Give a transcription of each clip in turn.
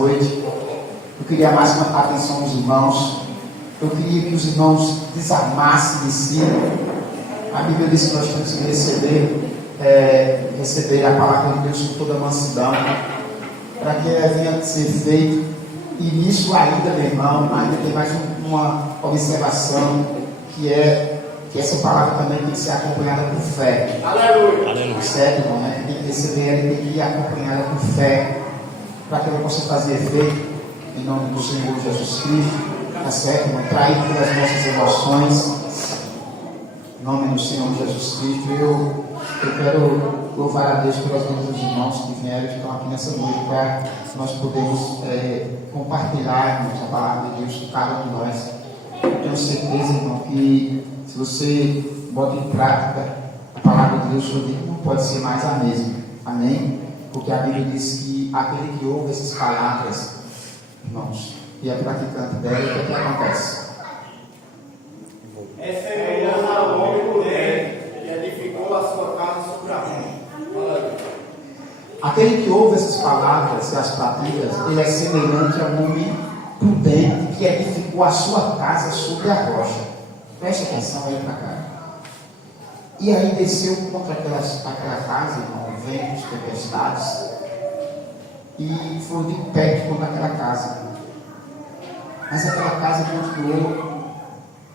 noite. Eu queria mais uma atenção dos irmãos. Eu queria que os irmãos desarmassem de si. A Bíblia diz que nós temos que receber a palavra de Deus com toda mansidão, para que ela venha a ser feita. E nisso ainda, meu irmão, ainda tem mais uma observação, que essa palavra também tem que ser acompanhada por fé. Aleluia. Certo, irmão? Né? Tem que receber ela e tem que ir acompanhada por fé, para que ela possa fazer efeito em nome do Senhor Jesus Cristo. Tá certo, irmão? Traído pelas nossas emoções. Em nome do Senhor Jesus Cristo, eu quero louvar a Deus pelas vidas dos irmãos que vieram, que estão aqui nessa noite, para nós podermos compartilhar, irmãos, a palavra de Deus com cada um de nós. Eu tenho certeza, irmão, que se você bota em prática a palavra de Deus, sua vida não pode ser mais a mesma. Amém? Porque a Bíblia diz que aquele que ouve essas palavras, irmãos, e é praticante dela, o que acontece? É semelhante ao homem prudente que edificou a sua casa sobre a rocha. Aquele que ouve essas palavras e as pratica, ele é semelhante ao homem prudente que edificou a sua casa sobre a rocha. Preste atenção aí para cá. E aí desceu contra aquela casa, irmão, ventos, tempestades, e foram de pé contra aquela casa. Mas aquela casa continuou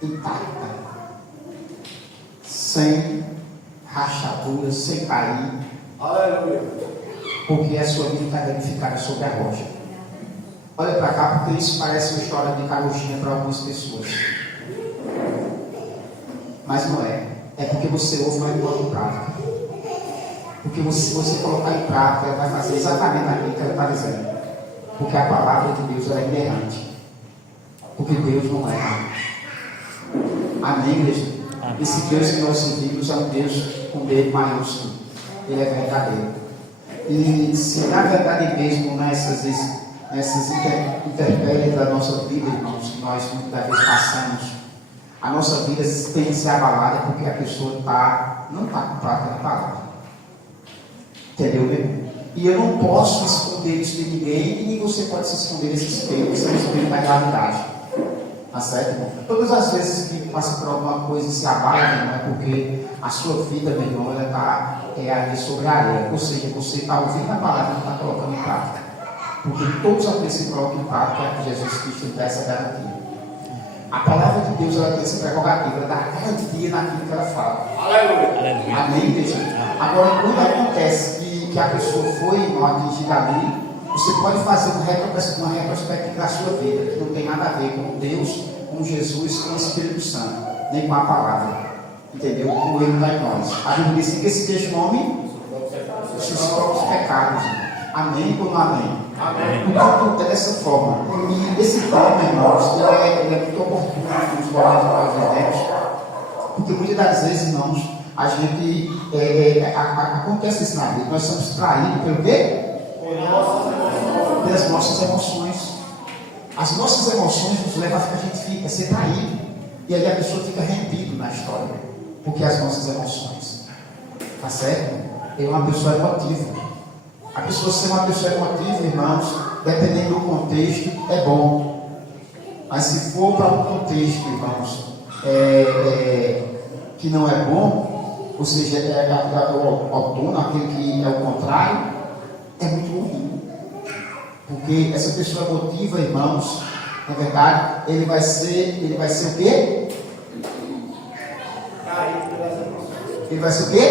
intacta, sem rachaduras, sem cair. Aleluia. Porque a sua vida está edificada sobre a rocha. Olha para cá, porque isso parece uma história de carochinha para algumas pessoas. Mas não é. É porque você ouve, mas não coloca em prática. Porque se você colocar em prática, ela vai fazer exatamente aquilo que ela está dizendo. Porque a palavra de Deus ela é inerrante. Porque Deus não erra. Amém, igreja? Esse Deus que nós servimos é um Deus com D maiúsculo. Ele é verdadeiro. E se na verdade mesmo nessas intempéries da nossa vida, irmãos, que nós muitas vezes passamos, a nossa vida tem que ser abalada porque a pessoa não está com prática da palavra. Entendeu, meu irmão? E eu não posso esconder isso de ninguém, e nem você pode se esconder desse espelho, esse é o espelho da gravidade. Tá certo, irmão? Todas as vezes que passa por alguma coisa e se abala, irmão, é porque a sua vida, meu irmão, ela está ali sobre a areia. Ou seja, você está ouvindo a palavra e não está colocando em prática. Porque todos aqueles que colocam em prática, Jesus Cristo dá essa garantia. A palavra de Deus, ela tem essa prerrogativa, ela dá garantia naquilo que ela fala. Aleluia. Amém, igreja? Agora, quando acontece que a pessoa foi atingida ali, você pode fazer uma retrospectiva da sua vida, que não tem nada a ver com Deus, com Jesus, com o Espírito Santo, nem com a palavra. Entendeu? Como ele está em nós. A Bíblia diz que esse testemunho os seus próprios pecados. Amém ou não amém? Amém. Então, é dessa forma. E esse tema, irmãos, ele é muito oportuno nos momentos que nós vivemos, porque muitas das vezes, irmãos, a gente acontece isso na vida. Nós somos traídos pelo quê? Pelas nossas emoções. As nossas emoções nos levam a que a gente fica ser traído. E aí a pessoa fica rendido na história. Porque as nossas emoções. Tá certo? É uma pessoa emotiva. A pessoa ser uma pessoa emotiva, irmãos, dependendo do contexto, é bom. Mas se for para um contexto, irmãos, que não é bom, ou seja, o outono, aquele que é o contrário, é muito ruim. Porque essa pessoa emotiva, irmãos, na verdade, ele vai ser o quê? Ele vai ser o quê?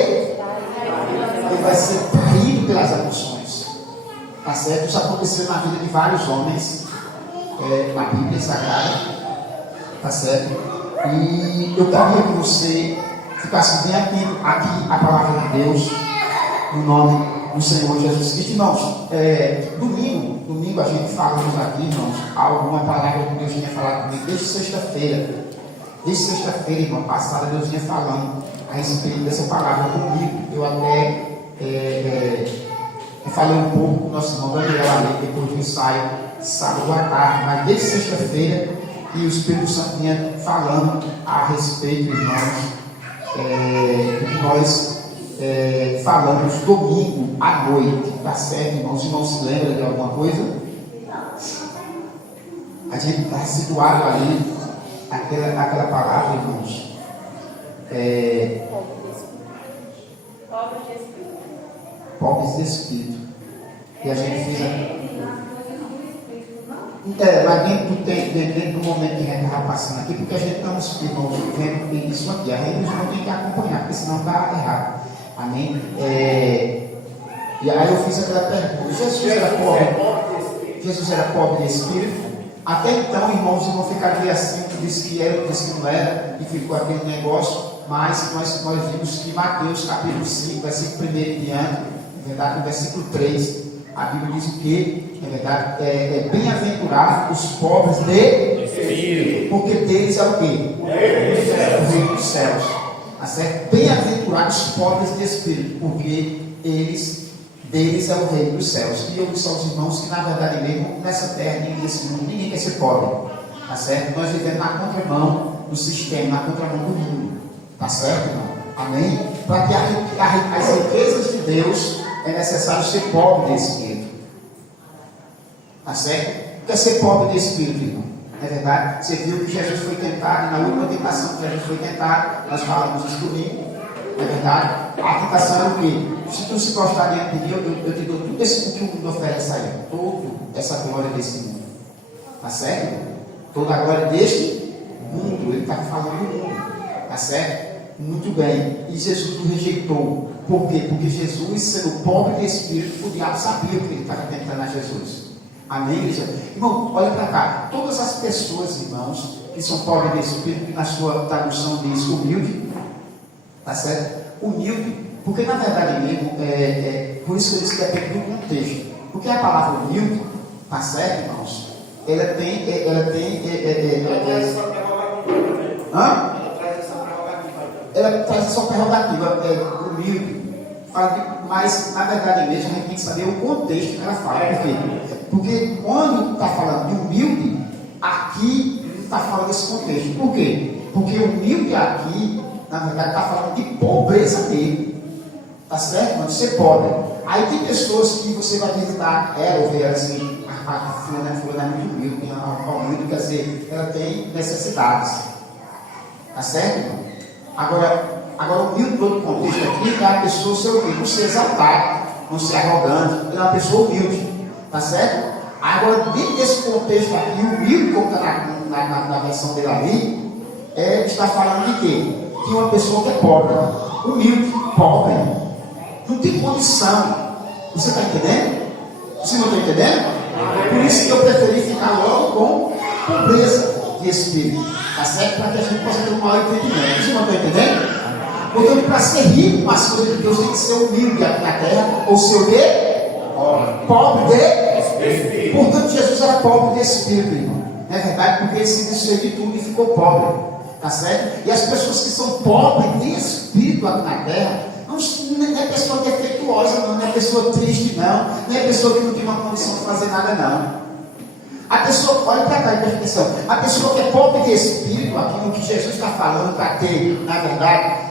Ele vai ser traído pelas emoções. Tá certo? Isso aconteceu na vida de vários homens, na Bíblia Sagrada. Tá certo? E eu queria que você ficasse bem atento aqui à palavra de Deus, no nome do Senhor Jesus Cristo. Irmãos, domingo a gente falamos aqui, irmãos, alguma palavra que Deus tinha falado comigo desde sexta-feira. Desde sexta-feira, irmão, passada, Deus vinha falando a respeito dessa palavra comigo. Eu até falei um pouco com o nosso irmão Gabriel ali, depois do ensaio, sábado à tarde, mas desde sexta-feira, que o Espírito Santo vinha falando a respeito, irmãos, do que nós falamos domingo à noite. Tá certo, irmãos? Os irmãos se lembram de alguma coisa? A gente está situado ali, aquela palavra, irmãos. Pobres de espírito. E a gente fez mas dentro do momento que a gente estava passando aqui, porque a gente não, irmãos, vendo isso aqui. A religião tem que acompanhar, porque senão está errado. Amém? E aí eu fiz aquela pergunta: Jesus era pobre de espírito? Até então, irmãos, vão ficar assim, disse que era, disse que não era, e ficou aquele negócio. Mas nós vimos que Mateus capítulo 5, versículo 1 em diante, na verdade, no versículo 3, a Bíblia diz o que? Na verdade, bem-aventurados os pobres de espírito, porque deles é o quê? O reino dos céus. Tá certo? Bem-aventurados os pobres de espírito, porque deles é o reino dos céus. E eu disse aos irmãos que, na verdade mesmo, nessa terra, nesse mundo, ninguém quer ser pobre. Tá certo? Nós vivemos na contramão do sistema, na contramão do mundo. Tá certo, irmão? Amém? Para que as riquezas de Deus é necessário ser pobre de espírito. Tá certo? Quer ser pobre de espírito, irmão? Não é verdade? Você viu que Jesus foi tentado, e na última tentação que Jesus foi tentado, nós falamos isso domingo. Não é verdade? A tentação era o quê? Se tu se prostrar diante de mim, eu te dou tudo isso que o mundo oferece aí. Toda essa glória desse mundo. Tá certo, irmão? Toda a glória deste mundo. Ele está falando do mundo. Tá certo? Muito bem. E Jesus o rejeitou. Por quê? Porque Jesus, sendo pobre de espírito, o diabo sabia que ele estava tentando a Jesus. Amém, igreja? Irmão, olha para cá. Todas as pessoas, irmãos, que são pobres de espírito, que na sua tradução diz humilde, tá certo? Humilde, porque na verdade mesmo, por isso que eu disse que depende do contexto. Porque a palavra humilde, tá certo, irmãos? Ela tem ela traz essa prerrogativa, humilde, mas na verdade mesmo a gente tem que saber o contexto que ela fala. Por quê? Porque quando está falando de humilde, aqui está falando desse contexto. Por quê? Porque humilde aqui, na verdade, está falando de pobreza dele. Tá certo? Mano? Ser pobre. Aí tem pessoas que você vai visitar, ou ver assim, a fulana é muito humilde, humilde, quer dizer, ela tem necessidades. Tá certo? Agora o humilde todo o contexto aqui é a pessoa ser o quê? Não ser exaltado, não ser arrogante, é uma pessoa humilde. Tá certo? Agora, dentro desse contexto aqui, o humilde, como está na versão dele ali, está falando de quê? De uma pessoa que é pobre. Humilde, pobre. Não tem condição. Você está entendendo? Você não está entendendo? Por isso que eu preferi ficar logo com pobreza de espírito. Tá certo? Para que a gente possa ter um maior entendimento. Você não está entendendo? Porque para ser rico com as coisas de Deus tem que ser humilde aqui na terra, ou ser o quê? Pobre de espírito. Portanto, Jesus era pobre de espírito, irmão. Não é verdade? Porque ele se desfez de tudo e ficou pobre. Tá certo? E as pessoas que são pobres de espírito aqui na terra, não é pessoa defeituosa, não é pessoa triste, não é pessoa que não tem uma condição de fazer nada, não. A pessoa, olha para cá e presta atenção, a pessoa que é pobre de espírito, aquilo que Jesus está falando para ter, na verdade,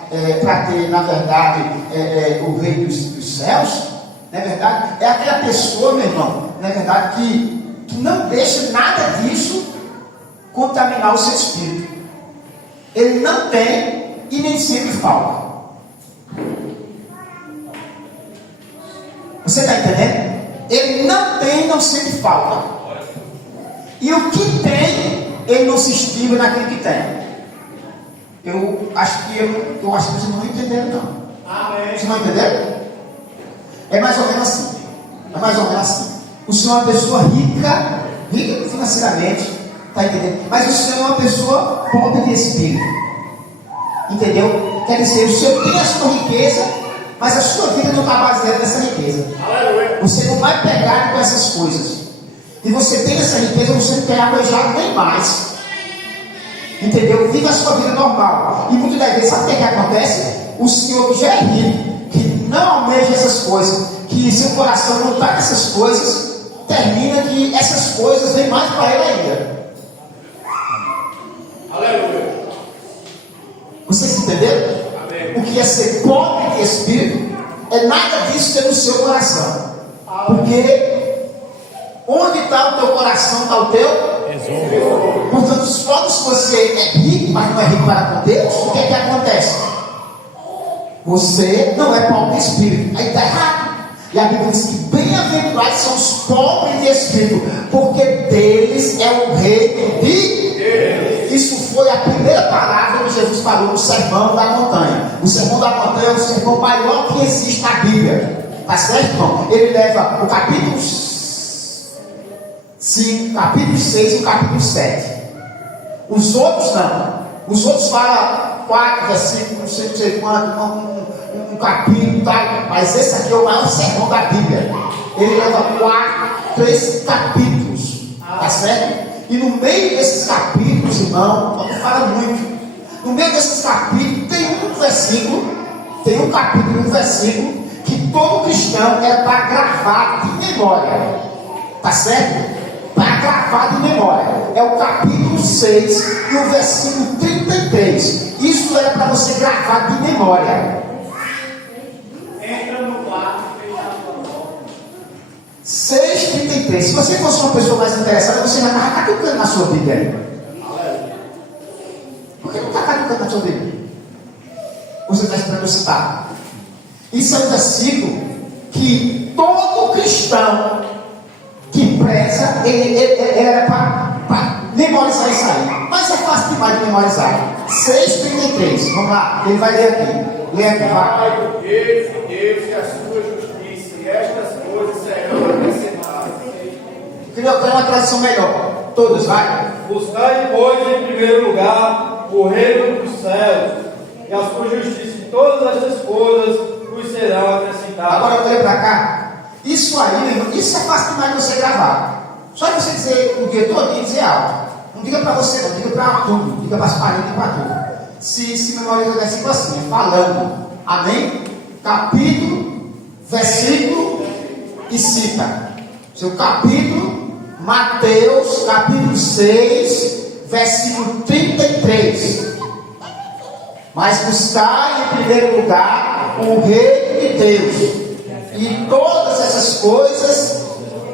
o reino dos céus, não é verdade? É aquela pessoa, meu irmão, na verdade, que não deixa nada disso contaminar o seu espírito. Ele não tem e nem sempre falta. Você está entendendo? Ele não tem e não sempre falta. E o que tem, ele não se estima naquilo que tem. Eu acho que vocês não entenderam, não. Vocês não entenderam? É mais ou menos assim. O senhor é uma pessoa rica financeiramente, está entendendo? Mas o senhor é uma pessoa pobre de espírito. Entendeu? Quer dizer, o senhor tem a sua riqueza, mas a sua vida não está baseada nessa riqueza. Você não vai pegar com essas coisas. E você tem essa riqueza, você não quer arranjar nem mais. Entendeu? Viva a sua vida normal. E muitas das vezes, sabe o que acontece? O senhor que já é rico, que não almeja essas coisas, que seu coração não está nessas coisas, termina que essas coisas vêm mais para ele ainda. Aleluia. Vocês entenderam? Amém. O que é ser pobre de espírito é nada disso ter no seu coração. Porque onde está o teu coração, está o teu Portanto, quando você é rico, mas não é rico para com Deus, o que é que acontece? Você não é pobre de espírito. Aí está errado. E a Bíblia diz que bem-aventurados são os pobres de espírito, porque deles é o reino de Deus. Isso foi a primeira palavra que Jesus falou no Sermão da Montanha. O Sermão da Montanha é o sermão maior que existe na Bíblia. Está certo, irmão? Ele leva o capítulo 5, capítulo 6 e o capítulo 7. Os outros não. Os outros falam 4 versículos, não sei quanto, um capítulo, tá? Mas esse aqui é o maior sermão da Bíblia. Ele leva 3 capítulos, tá certo? E no meio desses capítulos, irmão, não fala muito. No meio desses capítulos tem um versículo, tem um capítulo, um versículo que todo cristão é para gravar de memória, tá certo? Para gravar de memória. É o capítulo 6 e o versículo 33. Isso é para você gravar de memória. Entra no quarto e fecha a porta. 6,33. Se você fosse uma pessoa mais interessada, você já estava catucando na sua Bíblia aí. Por que não está catucando na sua Bíblia? Você está esperando eu citar. Isso é um versículo que todo cristão que preza, ele era para memorizar isso aí. Mas é fácil demais de memorizar. 6,33. Vamos lá, ele vai ler aqui. Lê aqui, vai. Deus e a sua justiça, e estas coisas serão acrescentadas. Tem uma tradução melhor. Todos, vai. Buscai, pois, em primeiro lugar o reino dos céus e a sua justiça, e todas estas coisas vos serão acrescentadas. Agora olha para cá. Isso aí, meu irmão, isso é fácil demais de você gravar. Só você dizer o dia todo e dizer algo. Não diga para você, não, diga para tudo. Diga para as paredes e para tudo. Se memoriza o versículo assim, falando. Amém? Capítulo, versículo e cita. Seu capítulo, Mateus, capítulo 6, versículo 33. Mas buscar em primeiro lugar o reino de Deus, e todas essas coisas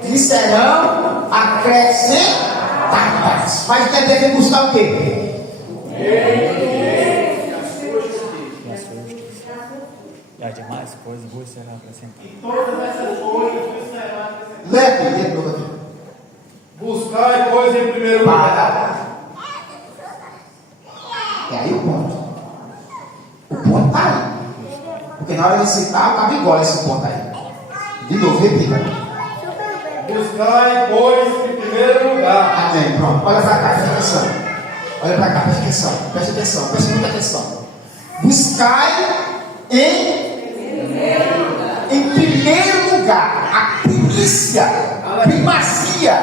lhe serão acrescentadas. Mas deve buscar o quê? E as demais coisas vos serão acrescentadas. E todas essas coisas vos serão acrescentadas. Lê aqui. Buscai, pois, em primeiro lugar. É aí o ponto. O ponto está aí. Porque na hora de citar, o cabo engole esse ponto aí. De novo, repita. Buscai, pois, em primeiro lugar. Amém. Pronto. Olha para cá, presta atenção. Olha para cá, presta atenção. Presta atenção. Presta muita atenção. Buscai em primeiro lugar. A primazia.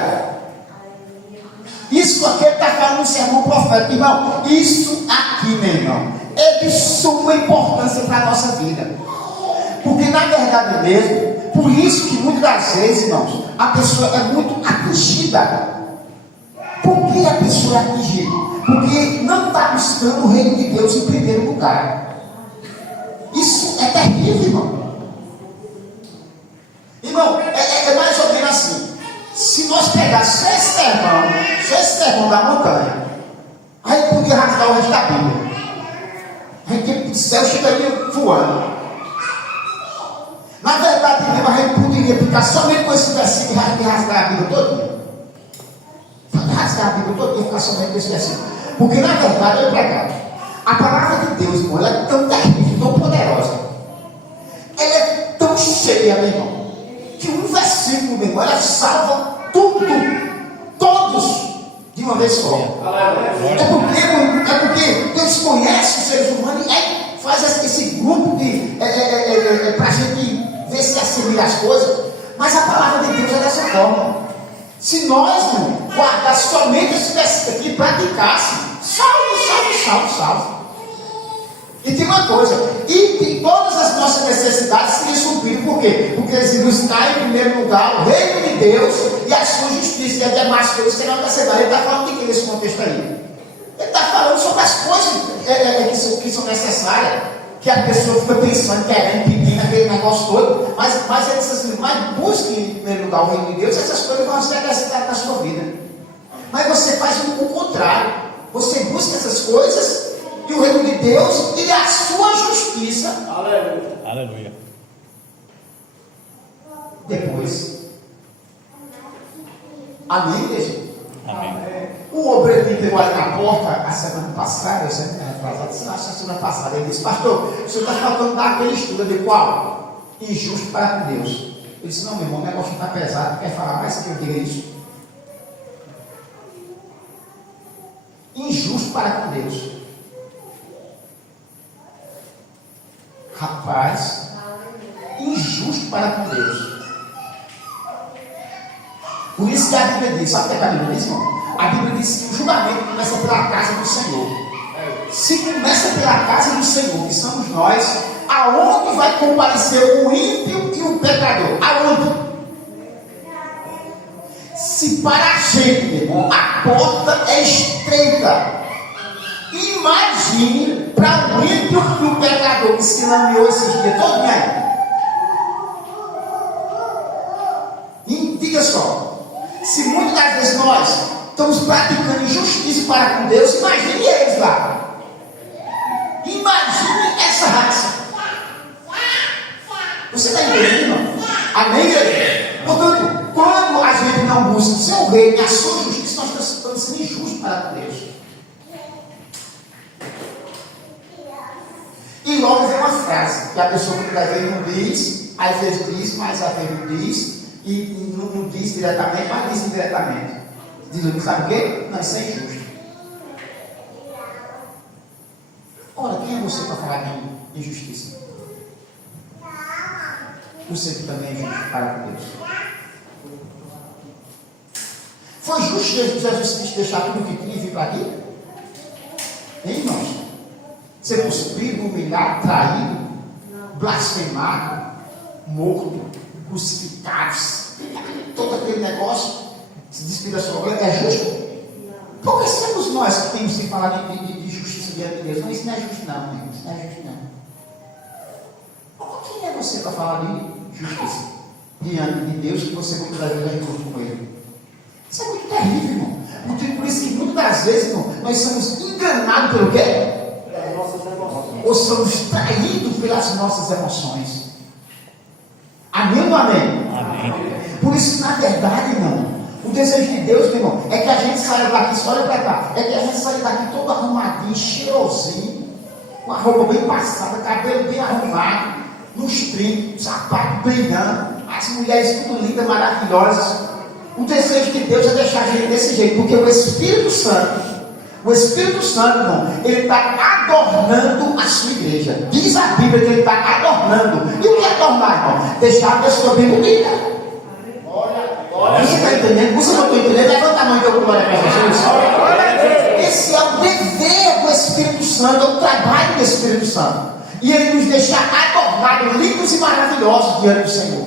Isso aqui está falando no sermão profético, irmão. Isso aqui, meu irmão, é de suma importância para a nossa vida. Porque na verdade mesmo, por isso que muitas das vezes, irmãos, a pessoa é muito atingida. Por que a pessoa é atingida? Porque não está buscando o reino de Deus em primeiro lugar. Isso é terrível, irmão. Irmão, é mais ou menos assim. Se nós pegássemos esse sermão da montanha, a gente podia rasgar o resto da Bíblia. A gente, o céu chegaria voando. Na verdade mesmo, a gente poderia ficar somente com esse versículo e rasgar a Bíblia toda. Rasgar a Bíblia toda e ficar somente com esse versículo. Porque na verdade, eu pregava. A palavra de Deus, irmão, ela é tão terrível, tão poderosa. Ela é tão cheia, meu irmão, que um versículo, meu irmão, ela salva tudo, todos, de uma vez só. É porque Deus conhece os seres humanos e faz esse grupo para a gente ver se assimila as coisas. Mas a palavra de Deus é dessa forma. Se nós, irmão, guardássemos somente esse versículo aqui e praticasse, salve. E tem uma coisa, e todas as nossas necessidades seriam supridas. Por quê? Porque eles buscar em primeiro lugar o reino de Deus e a sua justiça, e as demais coisas serão acrescentadas. Ele está falando de que nesse contexto aí? Ele está falando sobre as coisas que são necessárias, que a pessoa fica pensando, querendo, pedindo aquele negócio todo, mas ele diz assim, mas busque em primeiro lugar o reino de Deus, essas coisas vão ser acrescentadas na sua vida. Mas você faz o contrário. Você busca essas coisas e o reino de Deus e a sua justiça. Aleluia. Aleluia. Depois. Amém, igreja? Amém. O obreiro me pegou ali na porta a semana passada, a semana passada, ele disse: pastor, o senhor está faltando dar aquele estudo de qual? Injusto para com Deus. Eu disse: não, meu irmão, o negócio está pesado, quer falar mais que eu diga isso? Injusto para com Deus. Rapaz, injusto para com Deus. Por isso que a Bíblia diz, sabe o que a Bíblia diz, irmão? A Bíblia diz que o julgamento começa pela casa do Senhor. Se começa pela casa do Senhor, que somos nós, aonde vai comparecer o ímpio e o pecador? Aonde? Se para a gente, meu irmão, a porta é estreita, imagine para o ímpio e o pecador que se lameou esses dias todo aí. E diga só, se muitas das vezes nós estamos praticando injustiça para com Deus, imagine eles lá. Imagine essa raça. Você está entendendo, irmão? Amém, igreja? Portanto, quando a gente não busca o seu reino e a sua justiça, nós estamos sendo injustos para com Deus. E logo vem uma frase que a pessoa muitas vezes não diz, às vezes diz, mas às vezes não diz, e não diz diretamente, mas diz indiretamente. Diz o que sabe o quê? Não, isso é injusto. Ora, quem é você para falar de injustiça? Você que também é injusto para com Deus. Foi justo Jesus Cristo deixar tudo o que queria e vir para aqui? Hein, irmãos? Ser cuspido, humilhado, traído, blasfemado, morto, crucificado, todo aquele negócio, se despedir da sua vida, é justo? Por que somos nós que temos que falar de justiça diante de Deus? Não, isso não é justo não, irmão. Isso não é justo não. Quem é você para falar de justiça diante de Deus que você muitas das vezes é injusto com Ele? Isso é muito terrível, irmão. Por isso que muitas das vezes, irmão, nós somos enganados pelo quê? Ou somos traídos pelas nossas emoções. Amém ou não amém? Amém. Por isso, na verdade, irmão, o desejo de Deus, meu irmão, é que a gente saia daqui, olha para cá, é que a gente saia daqui todo arrumadinho, cheirosinho, com a roupa bem passada, cabelo bem arrumado, nos trincos, sapato brilhando, as mulheres tudo lindas, maravilhosas. O desejo de Deus é deixar a gente desse jeito, porque o Espírito Santo, irmão, ele está adornando a sua igreja. Diz a Bíblia que ele está adornando. E o que é adornar, irmão? Deixar a pessoa bem bonita. Você está entendendo? Você não está entendendo? Levanta a mão e dê glória para Jesus. Esse é o dever do Espírito Santo, é o trabalho do Espírito Santo. E ele nos deixa adornados, lindos e maravilhosos diante do Senhor.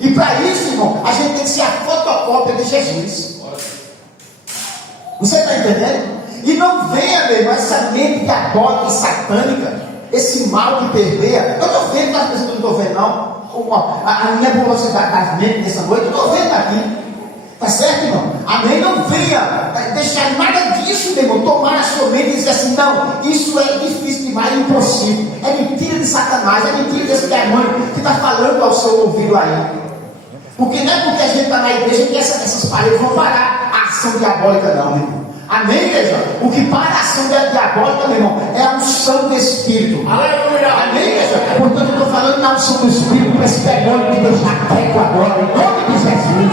E para isso, irmão, a gente tem que ser a fotocópia de Jesus. Você está entendendo? E não venha, meu irmão, essa mente diabólica e satânica, esse mal que permeia. Eu estou vendo, às vezes eu não estou vendo, não. A nebulosidade das mentes nessa noite, eu estou vendo aqui. Tá certo, irmão? Amém? Não venha deixar nada disso, meu irmão, tomar a sua mente e dizer assim: não, isso é difícil demais, é impossível. É mentira de Satanás, é mentira desse demônio que está falando ao seu ouvido aí. Porque não é porque a gente está na igreja que essas paredes vão parar a ação diabólica, não, meu irmão. Amém, igreja? O que para a ação diabólica, meu irmão, é a unção do Espírito. Aleluia! Amém, igreja? Portanto, eu estou falando da unção do Espírito para esse demônio que Deus está pego agora, em nome de Jesus.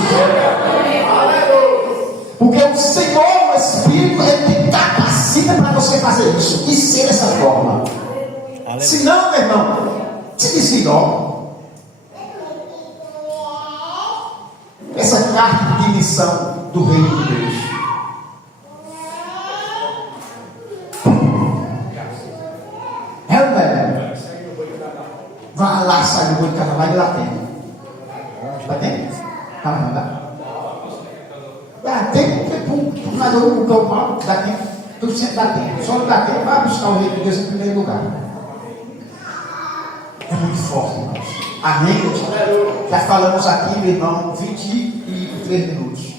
Aleluia! Porque o Senhor, o Espírito, ele te capacita para você fazer isso e ser dessa forma. Aleluia. Senão, meu irmão, se desligou. Essa carta de missão do reino de Deus. É o velho. Vai lá, sai do boi de carnaval e lá tem. Vai ter? Não dá. Tem mas eu não mal daqui, tudo sempre dá tempo. Só não dá tempo para buscar o reino de Deus em primeiro lugar. É muito forte, irmãos. Amém? Já falamos aqui, meu irmão, 23 minutos.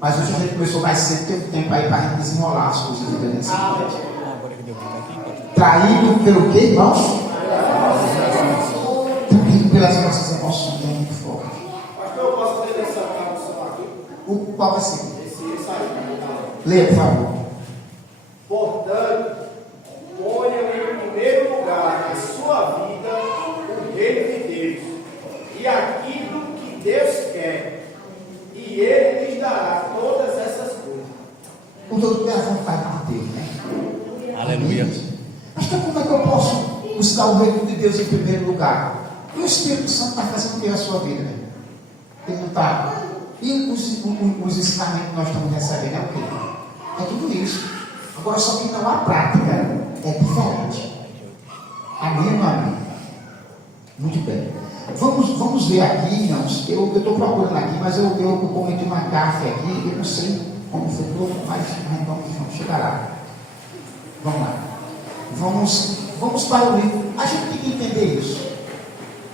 Mas hoje a gente começou mais cedo, teve tempo aí para a gente desenrolar as coisas de Deus. Agora que deu tempo aqui, Traído pelo quê, irmãos? Traído pelas nossas emoções, é muito forte. Pastor, eu posso ler essa tradução aqui? O qual vai ser? Esse aí. Leia, por favor. Portanto, ponha em primeiro lugar na sua vida o reino de Deus e aquilo que Deus quer, e Ele lhes dará todas essas coisas. O doutor é a vontade de Deus, né? Aleluia. Mas então como é que eu posso buscar o reino de Deus em primeiro lugar? E o Espírito Santo está fazendo o que na sua vida, né? Ele não está. E os ensinamentos que nós estamos recebendo é o quê? É tudo isso. Agora, só que não há prática, é diferente. Amém, meu amigo? Muito bem. Vamos ver aqui, irmãos. Eu estou procurando aqui, mas eu cometi uma gafe aqui. Eu não sei como foi, mas vamos chegar lá. Vamos lá. Vamos para o livro. A gente tem que entender isso.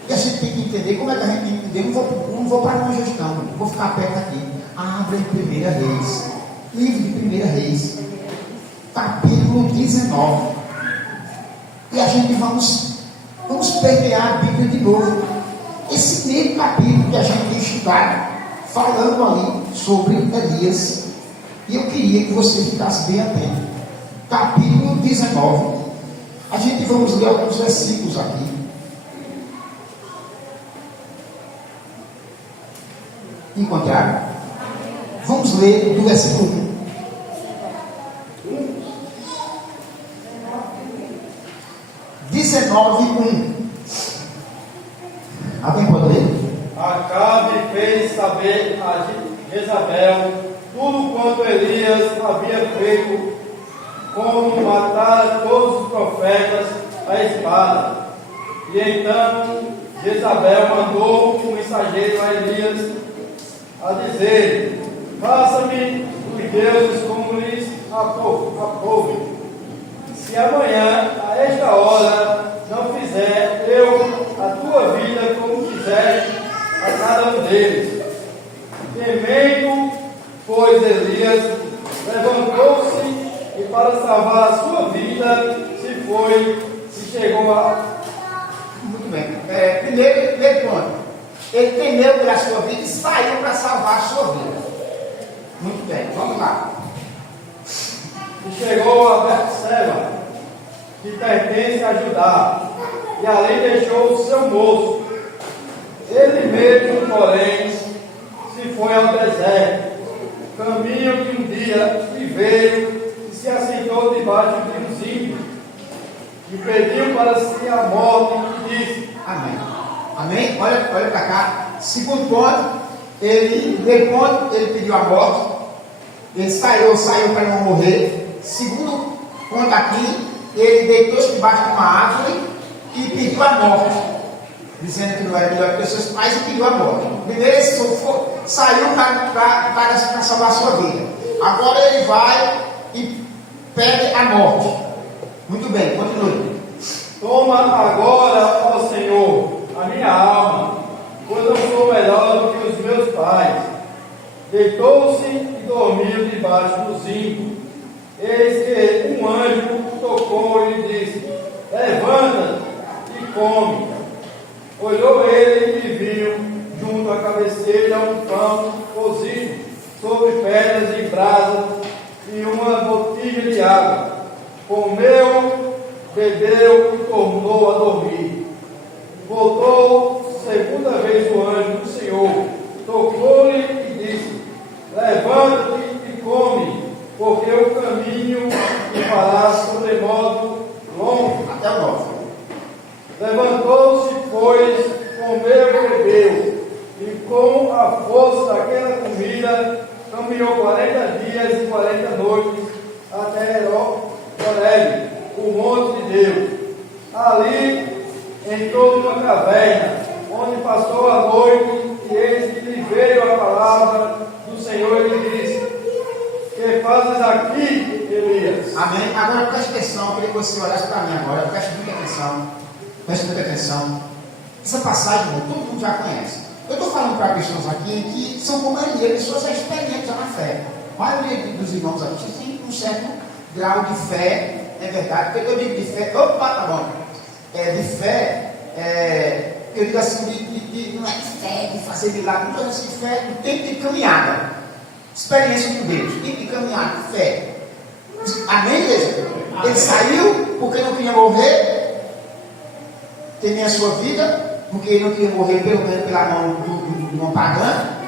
E a gente tem que entender como é que a gente tem que entender. Não vou para longe hoje, não. Vou ficar perto aqui. Abre em 1 Reis. Livro de 1 Reis. Capítulo 19. E a gente vamos permear a Bíblia de novo. Esse mesmo capítulo que a gente tem estudado, falando ali sobre Elias. E eu queria que você ficasse bem atento. Capítulo 19. A gente vamos ler alguns versículos aqui. Encontraram? Vamos ler do versículo 1. Alguém pode ler? Acabe fez saber a Jezabel tudo quanto Elias havia feito, como matar todos os profetas à espada. E então Jezabel mandou um mensageiro a Elias a dizer: faça-me os deuses como lhes aprouve. Se amanhã, a esta hora, não fizer eu a tua vida como quiser a cada um deles. Temendo, pois, Elias levantou-se e, para salvar a sua vida, se chegou a... Muito bem. Primeiro ponto. Ele temeu pela sua vida e saiu para salvar a sua vida. Muito bem, vamos lá. E chegou a Berseba, que pertence a Judá, e ali deixou o seu moço. Ele mesmo, porém, se foi ao deserto, caminho de um dia, e veio e se assentou debaixo de um zimbro, e pediu para si a morte, e disse: Amém. Amém? Olha para cá. Segundo ponto, primeiro ponto, ele pediu a morte. Ele saiu para não morrer. Segundo ponto aqui, ele deitou-se debaixo de uma árvore e pediu a morte, dizendo que não era melhor que os seus pais, e pediu a morte. Primeiro ele saiu para salvar a sua vida. Agora ele vai e pede a morte. Muito bem, continue. Toma agora, ó Senhor, a minha alma, pois eu sou melhor do que os meus pais. Deitou-se e dormiu debaixo do zimbro. Eis que um anjo tocou e lhe disse: levanta e come. Olhou ele e viu junto à cabeceira um pão cozido sobre pedras e brasas e uma botija de água. Comeu, bebeu e tornou a dormir. Voltou segunda vez o anjo do Senhor, tocou-lhe e disse: levanta-te e come, porque o caminho que farás sobremodo longo. Até o 9. Levantou-se, pois, comeu e bebeu, e com a força daquela comida caminhou 40 dias e 40 noites até Horebe, o monte de Deus. Ali entrou numa caverna, onde passou a noite, e eis que lhe veio a palavra do Senhor e lhe disse: que fazes aqui, Elias? Amém? Agora preste atenção, eu queria que você olhasse para mim agora. Preste muita atenção. Preste muita atenção. Essa passagem todo mundo já conhece. Eu estou falando para pessoas aqui que são como Elias, pessoas experientes na fé. A maioria dos irmãos aqui tem um certo grau de fé, é verdade. Porque eu digo de fé, opa, tá bom. De fé, eu digo assim, não é de fé, de fazer milagre, não é assim, de fé, do tempo de caminhada. Experiência com Deus, tempo de caminhada, fé. Amém, igreja? Ele saiu porque não queria morrer, temer a sua vida, porque ele não queria morrer pelo menos pela mão do não pagão.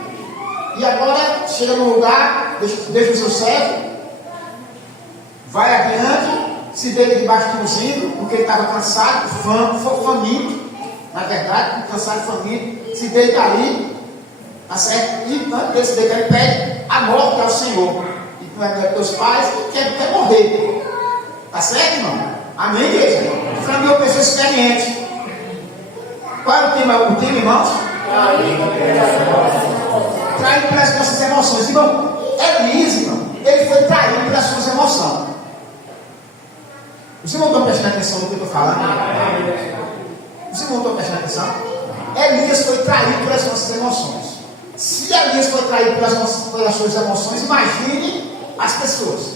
E agora chega no lugar, deixa o seu servo, vai adiante, se deita debaixo do zinco, porque ele estava cansado, faminto, na verdade, cansado e faminto, se deita ali, tá certo? E antes dele se deitar, ele pede a morte ao Senhor. E tu é teus pais, que quer morrer. Tá certo, irmão? Amém, igreja? Falando de uma pessoa experiente. Qual é o tema, irmãos? Traído pelas nossas emoções. Irmão, Elias, irmão, ele foi traído pelas suas emoções. Os irmãos estão prestando atenção no que eu estou falando? Os irmãos estão prestando atenção? Elias foi traído pelas nossas emoções. Se Elias foi traído pelas suas emoções, imagine as pessoas.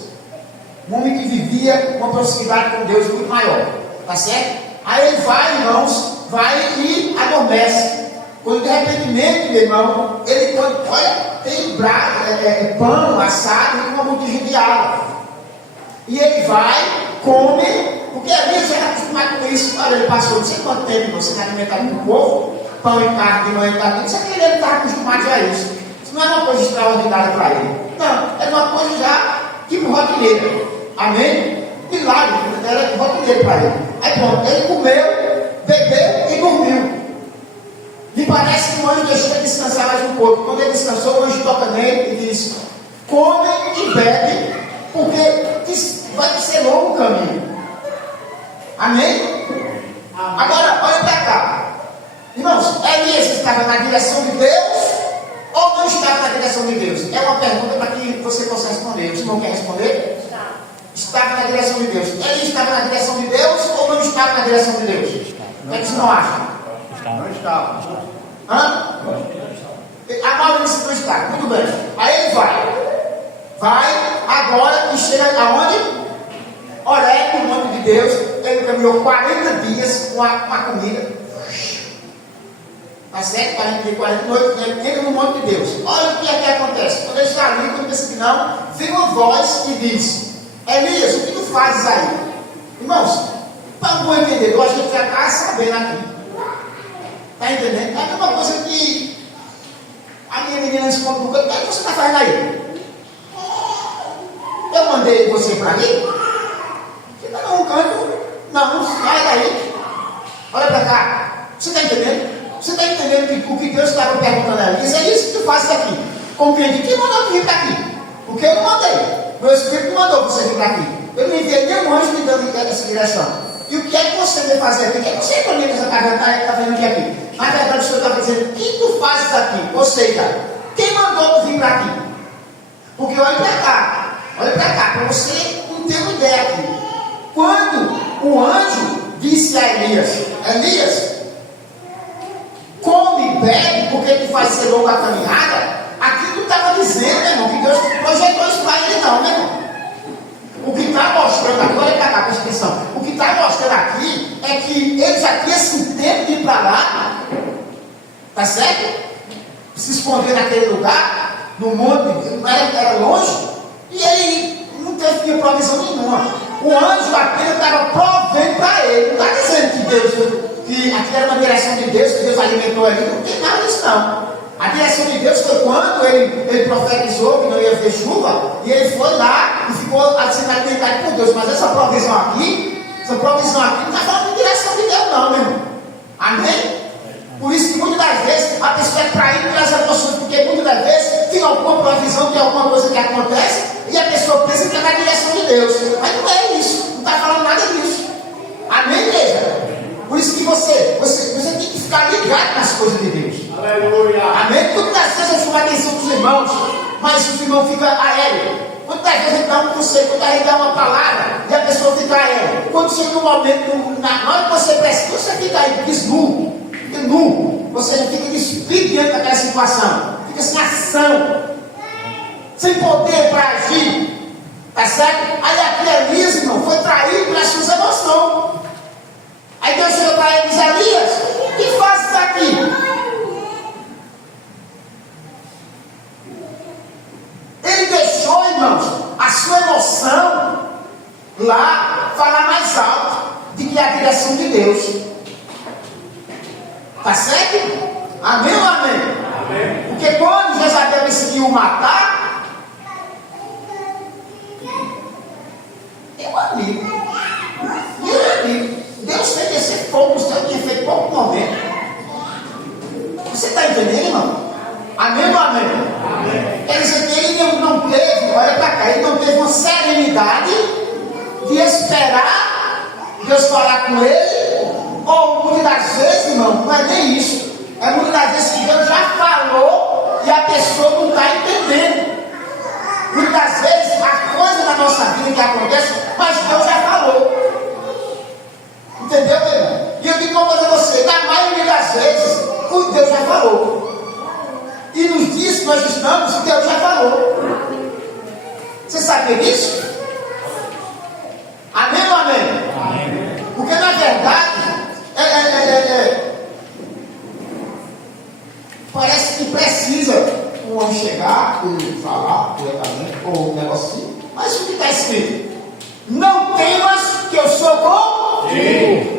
Um homem que vivia uma proximidade com Deus muito maior. Tá certo? Aí ele vai, irmãos, vai e adormece. Quando de repente, meu irmão, ele olha, tem pão assado e uma botija de água. E ele vai, come, porque ali já era acostumado com isso. Olha, ele passou não sei quanto tempo, irmão, você está alimentado com o povo, pão e carne de manhã e tarde. Só que ele estava acostumado a isso. Isso não é uma coisa extraordinária para ele. Não, é uma coisa já tipo rotineira. Amém? Milagre, era rotineiro para ele. Aí pronto, ele comeu, bebeu e dormiu. Me parece que o anjo deixou ele descansar mais um pouco. Quando ele descansou, o anjo toca nele e diz: come e bebe, porque vai ser longo o caminho. Amém? Agora, olha para cá. Irmãos, Elias estava na direção de Deus ou não estava na direção de Deus? É uma pergunta para que você possa responder. O irmão quer responder? Estava na direção de Deus. Ele estava na direção de Deus ou não estava na direção de Deus? O que é que vocês não acham? Não estava. Hã? A maioria disse não está. Muito bem. Aí ele vai. Vai agora e chega aonde? Oré, no nome de Deus. Ele caminhou 40 dias com a comida. Tá certo? 40 dias, 40 noites. Ele no nome de Deus. Olha o que é que acontece. Quando ele está ali, quando pensa que não, vem uma voz e diz: Elias, o que tu fazes aí? Irmãos, para um bom entendedor, a gente já está sabendo aqui. Está entendendo? É a mesma coisa que a minha menina responde para o que você está fazendo aí? Eu mandei você para ali? Fica num canto. Não sai daí. Olha para cá. Você está entendendo? Você está entendendo que o que Deus estava perguntando a Elias? Elias, o que tu fazes aqui? Compreende? Quem mandou tu vir para aqui? Porque eu não mandei. Meu Espírito mandou você vir para aqui. Eu não enviei nenhum anjo me dando essa direção. E o que é que você veio fazer aqui? O que é que você está fazendo aqui? Na verdade, o Senhor estava dizendo: o que tu fazes aqui? Ou seja, quem mandou tu vir para aqui? Porque olha para cá, para você não ter uma ideia aqui. Quando o anjo disse a Elias: Elias, come e bebe, porque tu faz ser longa a caminhada. Aqui tu estava dizendo, meu irmão, que Deus projetou isso para ele, não, meu irmão. O que está mostrando aqui, olha para cá, presta atenção. O que está mostrando aqui é que ele já tinha esse tempo de ir para lá, tá certo? Se esconder naquele lugar, no monte, era longe, e ele não teve provisão nenhuma. O anjo apenas estava provendo para ele. Não está dizendo que Deus, que aquilo era uma direção de Deus, que Deus alimentou ali. Não tem nada disso, não. A direção de Deus foi quando ele profetizou que não ia ter chuva, e ele foi lá e ficou sendo alimentado por Deus. Mas essa provisão aqui não está falando de direção de Deus, não, meu irmão. Amém? Por isso que muitas das vezes a pessoa é traída pelas emoções, porque muitas das vezes tem alguma provisão, tem alguma coisa que acontece, e a pessoa pensa que é na direção de Deus. Mas não é isso, não está falando nada disso. Amém, igreja? Por isso que você tem que ficar ligado nas coisas de Deus. Aleluia. Amém? Muitas vezes eu chamo a atenção dos irmãos, mas os irmãos ficam aéreos. Muitas vezes a gente dá um conselho, quando a gente dá uma palavra, e a pessoa fica aérea. Quando chega um momento, na hora que você precisa, você fica aí, nu. Você não fica despido diante daquela situação. Fica sem ação. Sem poder para agir. Tá certo? Aí aqui Elias, irmão, foi traído pelas suas emoções. Aí Deus chegou para ele, Elias, o que fazes aqui? Ele deixou, irmãos, a sua emoção lá falar mais alto de que a direção de Deus. Tá certo? Amém ou amém? Amém. Porque quando Jezabel decidiu matar, meu amigo, Deus fez descer fogo no céu, tinha feito pouco momento. Você está entendendo, irmão? Amém ou amém? Amém. Quer dizer que ele não teve, olha para cá, ele não teve uma serenidade de esperar Deus falar com ele, ou muitas das vezes, irmão, não é nem isso. É muitas das vezes que Deus já falou e a pessoa não está entendendo. Muitas das vezes a coisa na nossa vida que acontece, mas Deus já falou. Entendeu, meu irmão? E eu digo uma coisa a você, na maioria das vezes, o Deus já falou. E nos dias que nós estamos, Deus já falou. Você sabia disso? Amém ou amém? Amém. Porque na verdade, parece que precisa um homem chegar e falar diretamente, ou um negócio assim. Mas o que está escrito? Não temas que eu sou contigo.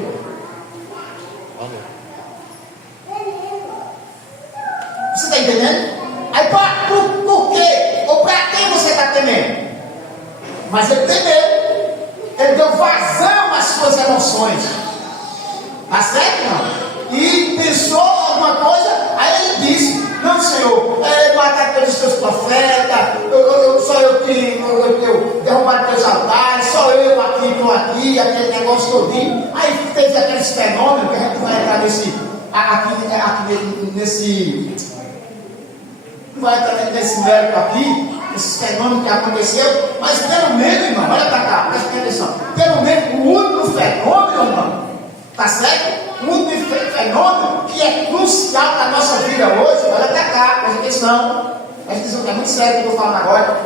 Você está entendendo? Aí por quê? Ou para quem você está temendo? Mas ele temeu. Ele deu vazão às suas emoções. Tá certo, não? E pensou alguma coisa, aí ele disse: não, Senhor, matar todos os teus profetas, só eu que derrubar teus altares, só eu aqui, estou aqui, aquele negócio todinho. Aí teve aqueles fenômenos que a gente vai entrar nesse mérito aqui, esses fenômenos que aconteceu, mas pelo menos, irmão, olha para cá, presta atenção, pelo menos o único fenômeno, irmão, tá certo? O único fenômeno que é crucial na nossa vida hoje, olha para cá, presta atenção que é muito sério o que eu estou falando agora.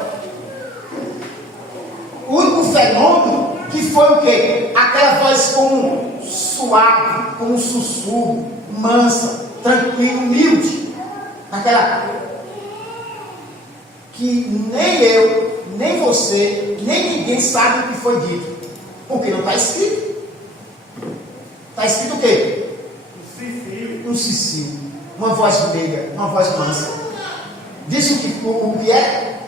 O único fenômeno que foi o quê? Aquela voz como suave, como um sussurro, mansa, tranquila, humilde, aquela que nem eu, nem você, nem ninguém sabe o que foi dito, porque não está escrito. Está escrito o quê? Um cicio, uma voz meiga, uma voz mansa. Disse o que é?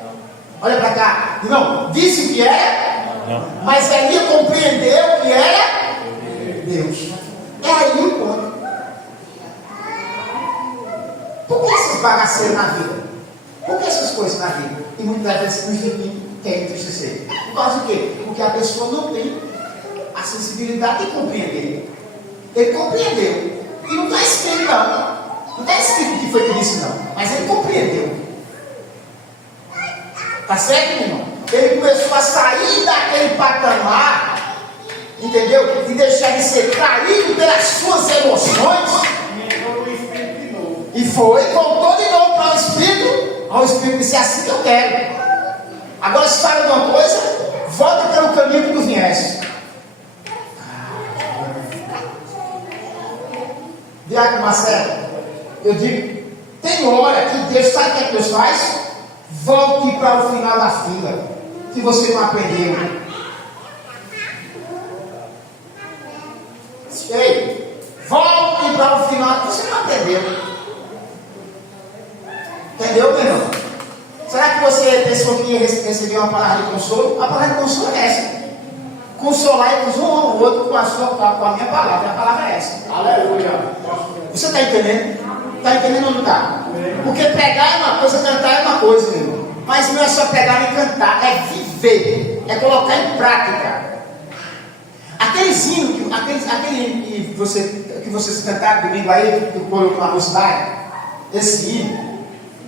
Olha para cá. Não, disse o que é? Não. Mas Elias compreendeu que era Deus. É aí o ponto. Por que esses bagaceiros na vida? Por que essas coisas na vida? E muitas vezes nos querem entristecer. Por causa de quê? Porque a pessoa não tem a sensibilidade de compreender. Ele compreendeu. E não está escrito, não. Não está escrito o que foi que disse, não. Mas ele compreendeu. Tá certo, irmão? Ele começou a sair daquele patamar, entendeu? De deixar de ser traído pelas suas emoções. E foi, voltou de novo para o Espírito. O Espírito disse: assim que eu quero. Agora, se sabe de uma coisa, volta pelo caminho que tu viesse. Diácono Marcelo, eu digo, tem hora que Deus, sabe o que Deus faz? Volte para o final da fila, que você não aprendeu. Ei, volte para o final, que você não aprendeu. Entendeu, meu irmão? Será que você pensou que ia receber uma palavra de consolo? A palavra de consolo é essa. Consolar-vos um ao outro com a minha palavra. A palavra é essa. Aleluia. Você está entendendo? Está entendendo ou não está? Porque pregar é uma coisa, cantar é uma coisa, meu irmão. Mas não é só pregar nem cantar, é viver, é colocar em prática. Aqueles hinos, aquele que vocês cantaram domingo aí, que colocou na mocidade, esse hino,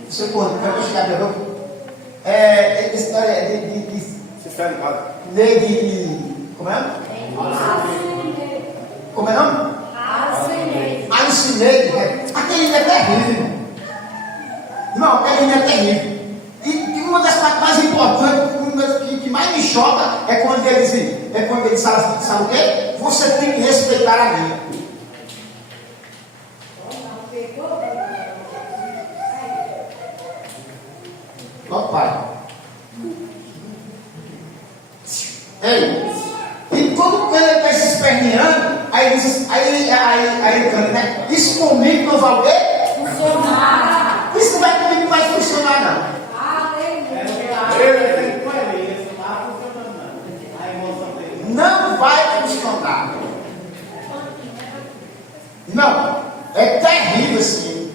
você pode chegar de novo. É história de como é? Como é o nome? Alucinei. Aquele aquele é terrível. Não, aquele é terrível. E uma das partes mais importantes, que mais me choca, é quando ele diz, sabe o quê? Você tem que respeitar a lei. Ó pai. Ei, e quando ele está se esperneando, aí ele canta, né? Isso comigo não vai o quê? Funcionar. Isso não vai comigo, não vai funcionar, não. Não vai funcionar. Não. É terrível assim.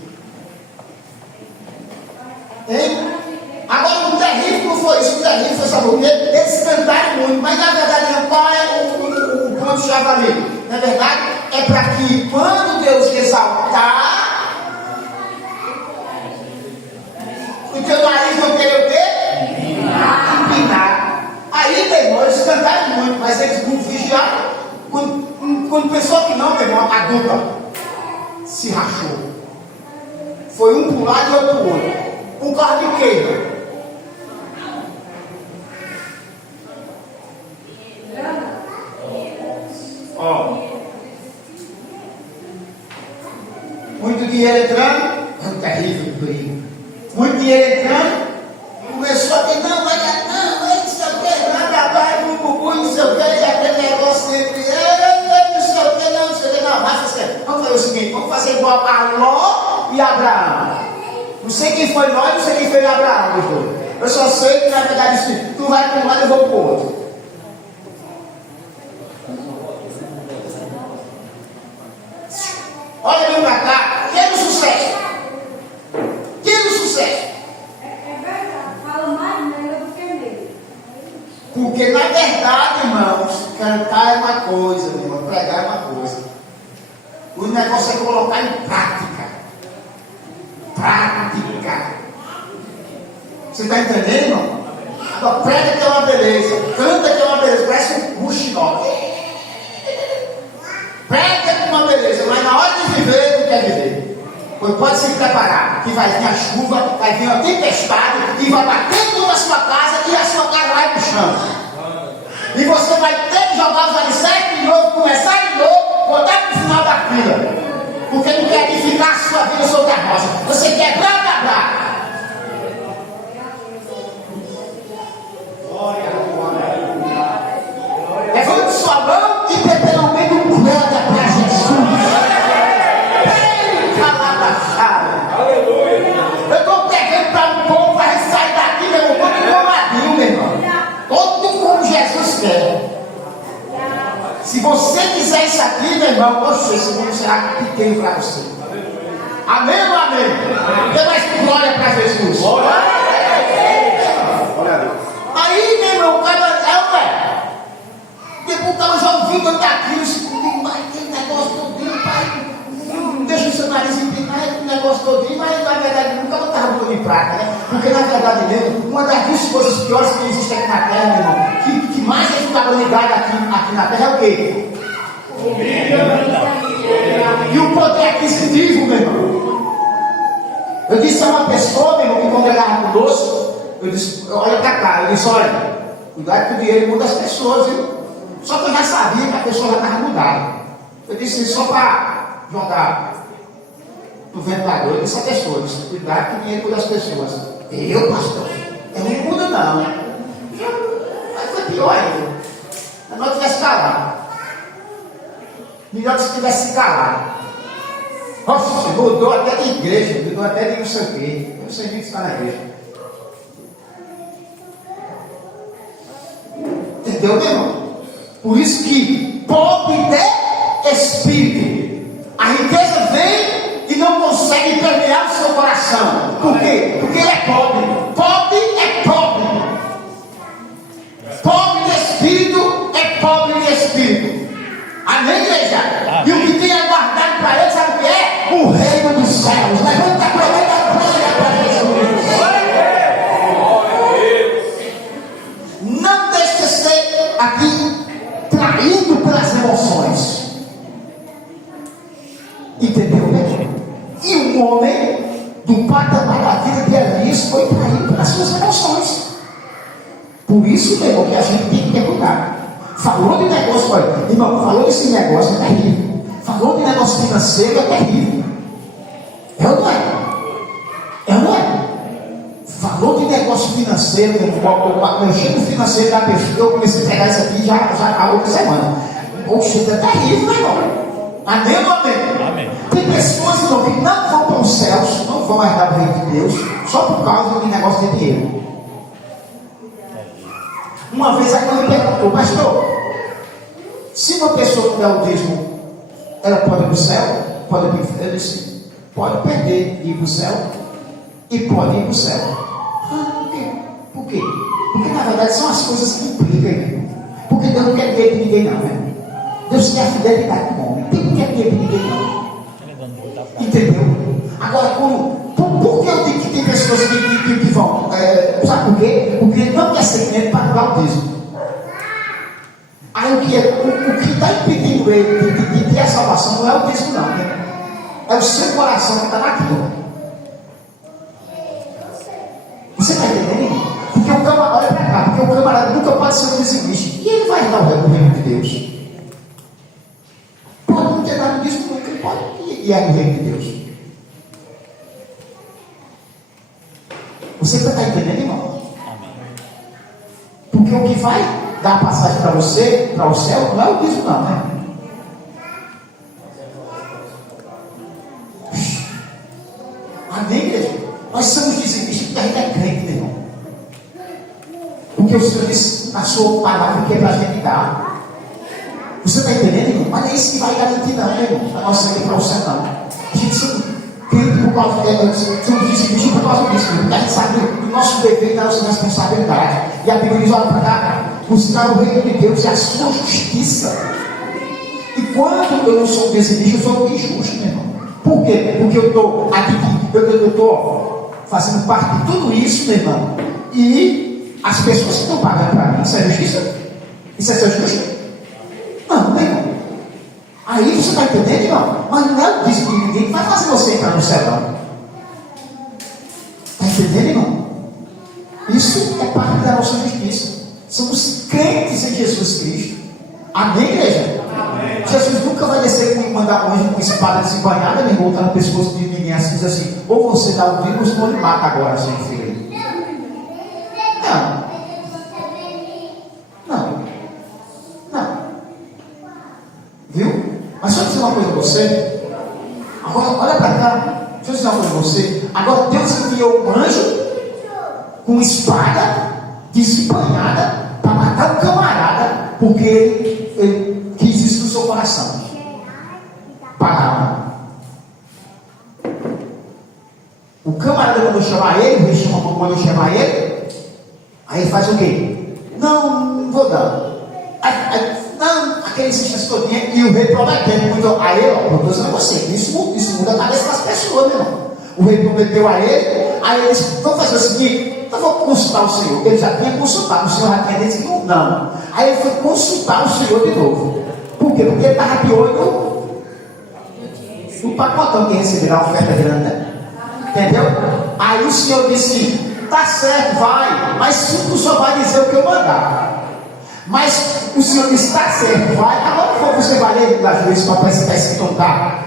Hein? Agora o terrível não foi isso. O terrível foi, sabe o quê? Eles cantaram muito, mas na verdade qual é o ponto-chave ali? Na verdade, é para que quando Deus exaltar, o teu nariz não querer o quê? Empinar. Aí, meu irmão, eles cantaram muito, mas eles não vigiaram. Quando pensou que não, meu irmão, a dupla se rachou. Foi um para um lado e outro para o outro. Um carro de queima. Ó. Muito dinheiro entrando, é um terrível perigo. Muito dinheiro entrando, começou a dizer, não, vai dar, não sei o que, nada, vai, não sei o que, já tem negócio entre não sei o que, não sei o que, não, mas vamos fazer o seguinte, vamos fazer igual a Ló e Abraão. Não sei quem foi Ló e não sei quem foi Abraão, depois. Eu só sei que na verdade assim, tu vai para um lado e eu vou para o outro. Olha bem para cá, que é do sucesso. Que é do sucesso. É verdade, fala mais melhor do que medo. Porque na verdade, irmãos, cantar é uma coisa, meu irmão, pregar é uma coisa. O negócio é colocar em prática. Prática. Você está entendendo, irmão? Agora, prega que é uma beleza, canta que é uma beleza, parece um buchinó. Prega que é uma beleza, mas na hora de viver, não quer viver. Pois pode se preparar, que vai vir a chuva, vai vir a tempestade, e vai bater tudo na sua casa, e a sua casa vai pro chão. E você vai ter que jogar os alicerces de novo, começar de novo, voltar para o final da fila. Porque não quer edificar a sua vida sobre a rocha. Você quer blá. Levante sua mão e literalmente um glória para Jesus. Aleluia. Eu estou pregando para um povo para sair daqui, meu irmão, todo engomadinho, meu irmão. Todo como Jesus quer. Se você quiser isso aqui, meu irmão, poxa, esse mundo será pequeno para você. Amém ou amém? Dê mais glória para Jesus. Aí, meu irmão, o cara depois o cara já ouviu cantar aquilo, mas tem negócio todinho, pai. Não deixa o seu nariz empinar, tem negócio todinho, mas na verdade nunca estava botando em prática, né? Porque na verdade mesmo, uma das duas coisas piores que existe aqui na terra, meu irmão, que mais a gente estava ligado aqui na terra é o quê? E o poder aquisitivo, meu irmão. Eu disse a uma pessoa, meu irmão, que congregava conosco, eu disse, olha pra cá, eu disse, olha, cuidado que o dinheiro muda as pessoas, viu? Só que eu já sabia que a pessoa já estava mudada. Eu disse só para jogar no ventilador, eu disse a pessoa, eu disse, cuidado que o dinheiro muda as pessoas. Eu, pastor, eu não muda não. Mas foi pior ainda. Se nós tivesse calado. Melhor se tivesse calado. Nossa, mudou até de igreja, mudou até de não sei o quê. Eu não sei nem se está na igreja. Entendeu, meu irmão? Por isso que pobre de espírito. A riqueza vem e não consegue permear o seu coração. Por quê? Porque ele é pobre. Pobre é pobre. Pobre de espírito é pobre de espírito. Amém, igreja? E o que tem aguardado para ele, sabe o que é? O reino dos céus. Levanta a glória para Jesus. Não deixe de ser aqui traído pelas emoções. Entendeu, né? E o nenhum homem do patamar da vida de Elias foi traído pelas suas emoções. Por isso, meu irmão, que a gente tem que ter cuidado. Falou de negócio, olha, irmão, falou desse negócio, é terrível. Falou de negócio financeiro, é terrível. É ou não é? É ou não é? Falou de negócio financeiro, eu chego no financeiro da pessoa, eu comecei a pegar isso aqui já acabou de semana. Poxa, é terrível, meu irmão. Amém ou não amém? Amém. Tem pessoas, irmão, que não vão para os céus, não vão herdar o reino de Deus, só por causa de negócio de dinheiro. Uma vez a mãe perguntou, pastor, se uma pessoa não der o dízimo, ela pode ir para o céu? Pode ir para o inferno? Eu disse, pode perder e ir para o céu e pode ir para o céu. Por quê? Por quê? Porque na verdade são as coisas que implicam, irmão. Porque Deus não quer dinheiro de ninguém, não, né? Deus quer a fidelidade do homem. Deus não quer dinheiro de ninguém, não. Entendeu? Agora, por que eu digo que tem pessoas que vão? Sabe por quê? Porque ele não quer ser crente para pagar o dízimo. Aí o que está impedindo ele de ter a salvação não é o dízimo, não, né? É o seu coração que está naquilo. Você está entendendo? Porque o camarada, olha para cá, porque o camarada nunca pode ser um dizimista. E ele vai dar o reino de Deus. Pode não ter dado dízimo, nunca ele pode. E é o reino de Deus. Você está entendendo, irmão? Porque o que vai dar passagem para você, para o céu, não é o dízimo, não, né? Amém, igreja? Nós somos dizimistas porque a gente é crente, meu irmão. Porque o Senhor disse na sua palavra que é para a gente dar. Você está entendendo, irmão? Mas não é isso que vai garantir, não, meu irmão. A nossa ida para o céu, não. A gente somos crente por causa somos dizimistas por causa disso, porque a gente sabe do nosso dever e da nossa responsabilidade. E a Bíblia diz: olha para cá, buscar o reino de Deus e a sua justiça. E quando eu não sou dizimista, eu sou injusto, meu irmão. Por quê? Porque eu estou aqui, eu estou fazendo parte de tudo isso, meu irmão. E as pessoas estão pagando para mim. Isso é justiça? Isso é ser justo? Não, meu irmão. Aí você está entendendo, irmão? Mas não é o dízimo de ninguém que vai fazer você entrar no céu, não. Está entendendo, irmão? Isso é parte da nossa justiça. Somos crentes em Jesus Cristo. Amém, igreja? Amém. Jesus nunca vai descer e mandar um anjo com espada desembanhada, nem voltar no pescoço de ninguém assim, diz assim: ou você dá o dízimo ou senão ele mata agora, seu filho. Não. Não. Não. Viu? Mas deixa eu dizer uma coisa para você. Agora, olha para cá. Deixa eu dizer uma coisa para você. Agora, Deus enviou um anjo com espada desembanhada para matar um camarada, porque ele quis isso no seu coração. Palavra. O camarada, quando eu chamar ele, me chama quando eu chamar ele, aí ele faz o quê? Não vou dar. Não, aquele insistência todinha, e o rei prometendo muito a ele, ó, eu estou dizendo a você, isso muda a cabeça das pessoas, meu irmão. O rei prometeu a ele, aí ele disse: vamos fazer o seguinte, eu vou consultar o Senhor. Ele já tinha consultado, o Senhor já tinha dito não. Aí ele foi consultar o Senhor de novo. Por quê? Porque ele estava de olho no pacotão que receberá uma oferta grande, né? Entendeu? Aí o Senhor disse: tá certo, vai, mas tu só vai dizer o que eu mandar. Mas o Senhor disse: tá certo, vai. Agora quando você vai ler da juíza para está escrito um tá?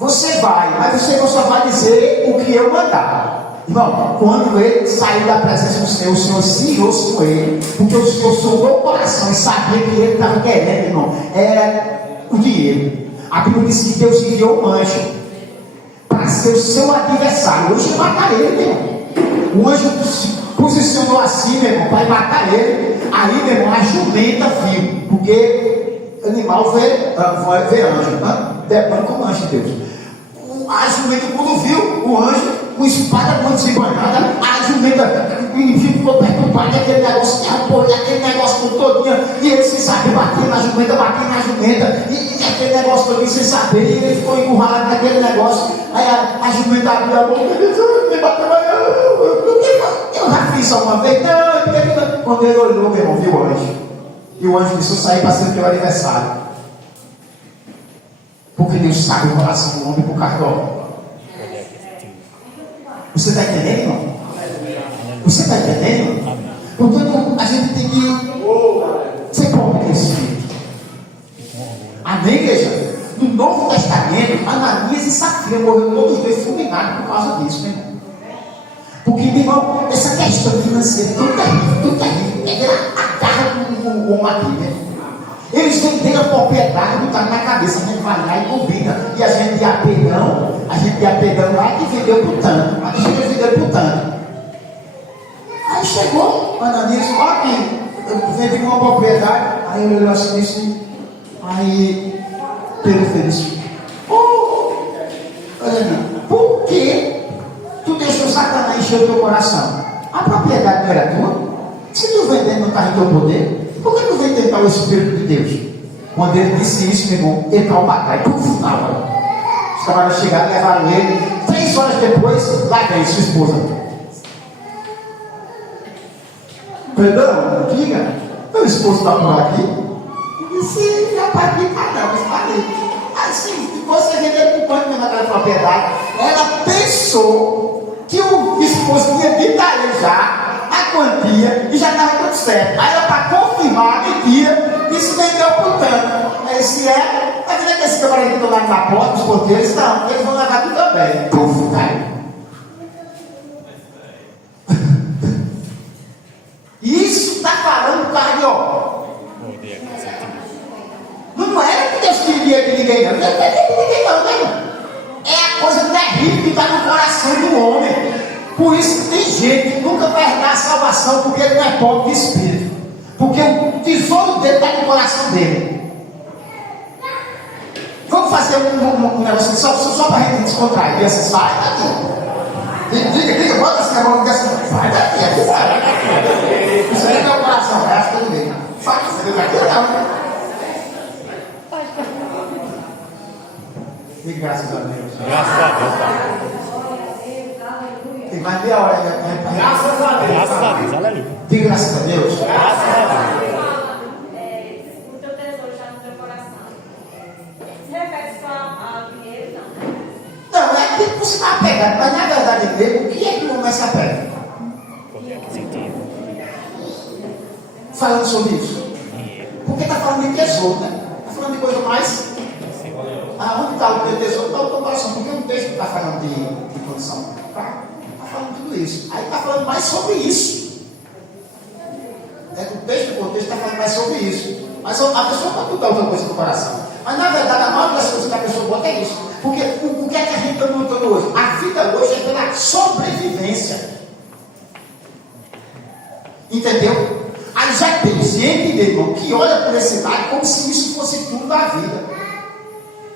Você vai, mas você não só vai dizer o que eu mandar. Irmão, quando ele saiu da presença do Senhor, o Senhor se irou com ele, porque o Senhor sondou o coração e sabia que ele estava querendo, irmão, era o dinheiro. A Bíblia diz que Deus enviou um anjo para ser o seu adversário. O anjo matar ele, meu irmão. O anjo se posicionou assim, meu irmão, para matar ele. Aí, meu irmão, a jumenta viu, porque animal vê anjo, né? Demônio como anjo de Deus. A jumenta, quando viu o anjo com espada muito desembanhada, a jumenta, o inimigo ficou perturbado, aquele negócio, aquele negócio com todinha, e ele sem saber, batia na jumenta, e aquele negócio todinho sem saber, e ele ficou encurralado naquele negócio. Aí a jumenta abriu a boca e disse: me bateu, eu já fiz isso alguma vez? Não. Quando ele olhou, meu irmão, viu o anjo, e o anjo disse: eu saí para ser o teu aniversário. Porque Deus sabe o coração do homem por causa do homem. Você está entendendo, irmão? Você está entendendo, irmão? Portanto, a gente tem que ser pobre desse espírito. Amém, igreja? No Novo Testamento, Ananias e Safira morreram todos os dois fulminados por causa disso, meu irmão. Porque, meu irmão, essa questão financeira é tão terrível. É a garra do homem aqui, né? Eles venderam a propriedade, botaram na cabeça, a gente vai lá e combina. E a gente ia pegando lá e vendeu por tanto. A gente vendeu por tanto. Aí chegou Ananias, olha aqui, eu vendi uma propriedade. Aí ele olhou assim e disse, aí Pedro fez, por que tu deixou Satanás encher o teu coração? A propriedade não era tua? Se tu vendendo não está em teu poder, por que tu vem tentar o Espírito de Deus? Quando ele disse isso, meu irmão, entrou para cá e pro final. Os camaradas chegaram e levaram ele. 3 horas depois, lá vem sua esposa. Perdão, diga, meu esposo está por aqui? Eu disse, já para aqui, não, está ali. Assim, depois que vendeu por quanto naquela propriedade, ela pensou que o esposo tinha dito a ele já a quantia e já estava tudo certo. Aí ela, para confirmar a mentira, disse vendeu por tanto. Aí disse, tá vendo que esse camarada que estão lá na porta, os porteiros, não, eles vão levar tudo também. Puf, caiu. Isso está falando do carro de obra. Não era que Deus queria de ninguém, não. Não queria de ninguém, não, né, irmão? É a coisa terrível que está no coração do homem. Por isso que tem gente que nunca vai herdar a salvação, porque ele não é pobre de espírito. Porque o tesouro dele está no coração dele. Vamos fazer um negócio só para a gente descontrair. E assim, sai daqui. Diga, bota esse negócio dessa. Sai daqui, aqui, sai daqui. Isso aí é meu coração, é tudo bem. Sai daqui, não. E graças a Deus. Graças a Deus, Pai. Tem mais meia hora ainda. Graças a Deus. Graças a Deus, aleluia. Diga graças a Deus. Graças a Deus. O teu tesouro já no teu coração. Se refere só a dinheiro, não. Não, é que você está apegado, mas na verdade mesmo, o que é que o homem se apega? Poder aquisitivo. Falando sobre isso. Porque está falando de tesouro, né? Está falando de coisa mais. Onde está o teu tesouro? Está o teu coração. Porque o texto está falando de condição. Está falando tudo isso. Aí está falando mais sobre isso. O texto do contexto está falando mais sobre isso. Mas a pessoa está tudo outra coisa no coração. Mas na verdade, a maior das coisas que a pessoa bota é isso. Porque o que é que a gente está lutando hoje? A vida hoje é pela sobrevivência. Entendeu? Aí já tem gente, meu irmão, que olha por esse lado como se isso fosse tudo da vida.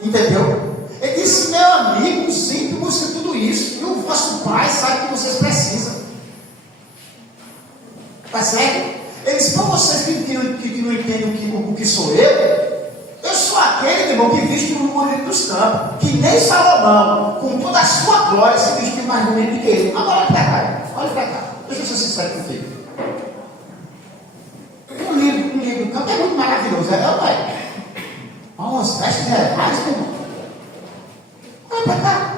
Entendeu? Ele disse, meu amigo, sempre busca tudo isso. E o vosso pai sabe que vocês precisam. Tá certo? Ele disse, para vocês que não entendem o que sou eu sou aquele, meu irmão, que viste no bonito dos campos. Que nem Salomão, com toda a sua glória, se vestiu mais bonito do que ele. Agora olha para cá, olha para cá. Deixa eu ser sincero contigo. Um livro do campo é muito maravilhoso, é não, pai? Umas vestes reais, meu irmão. Olha para cá.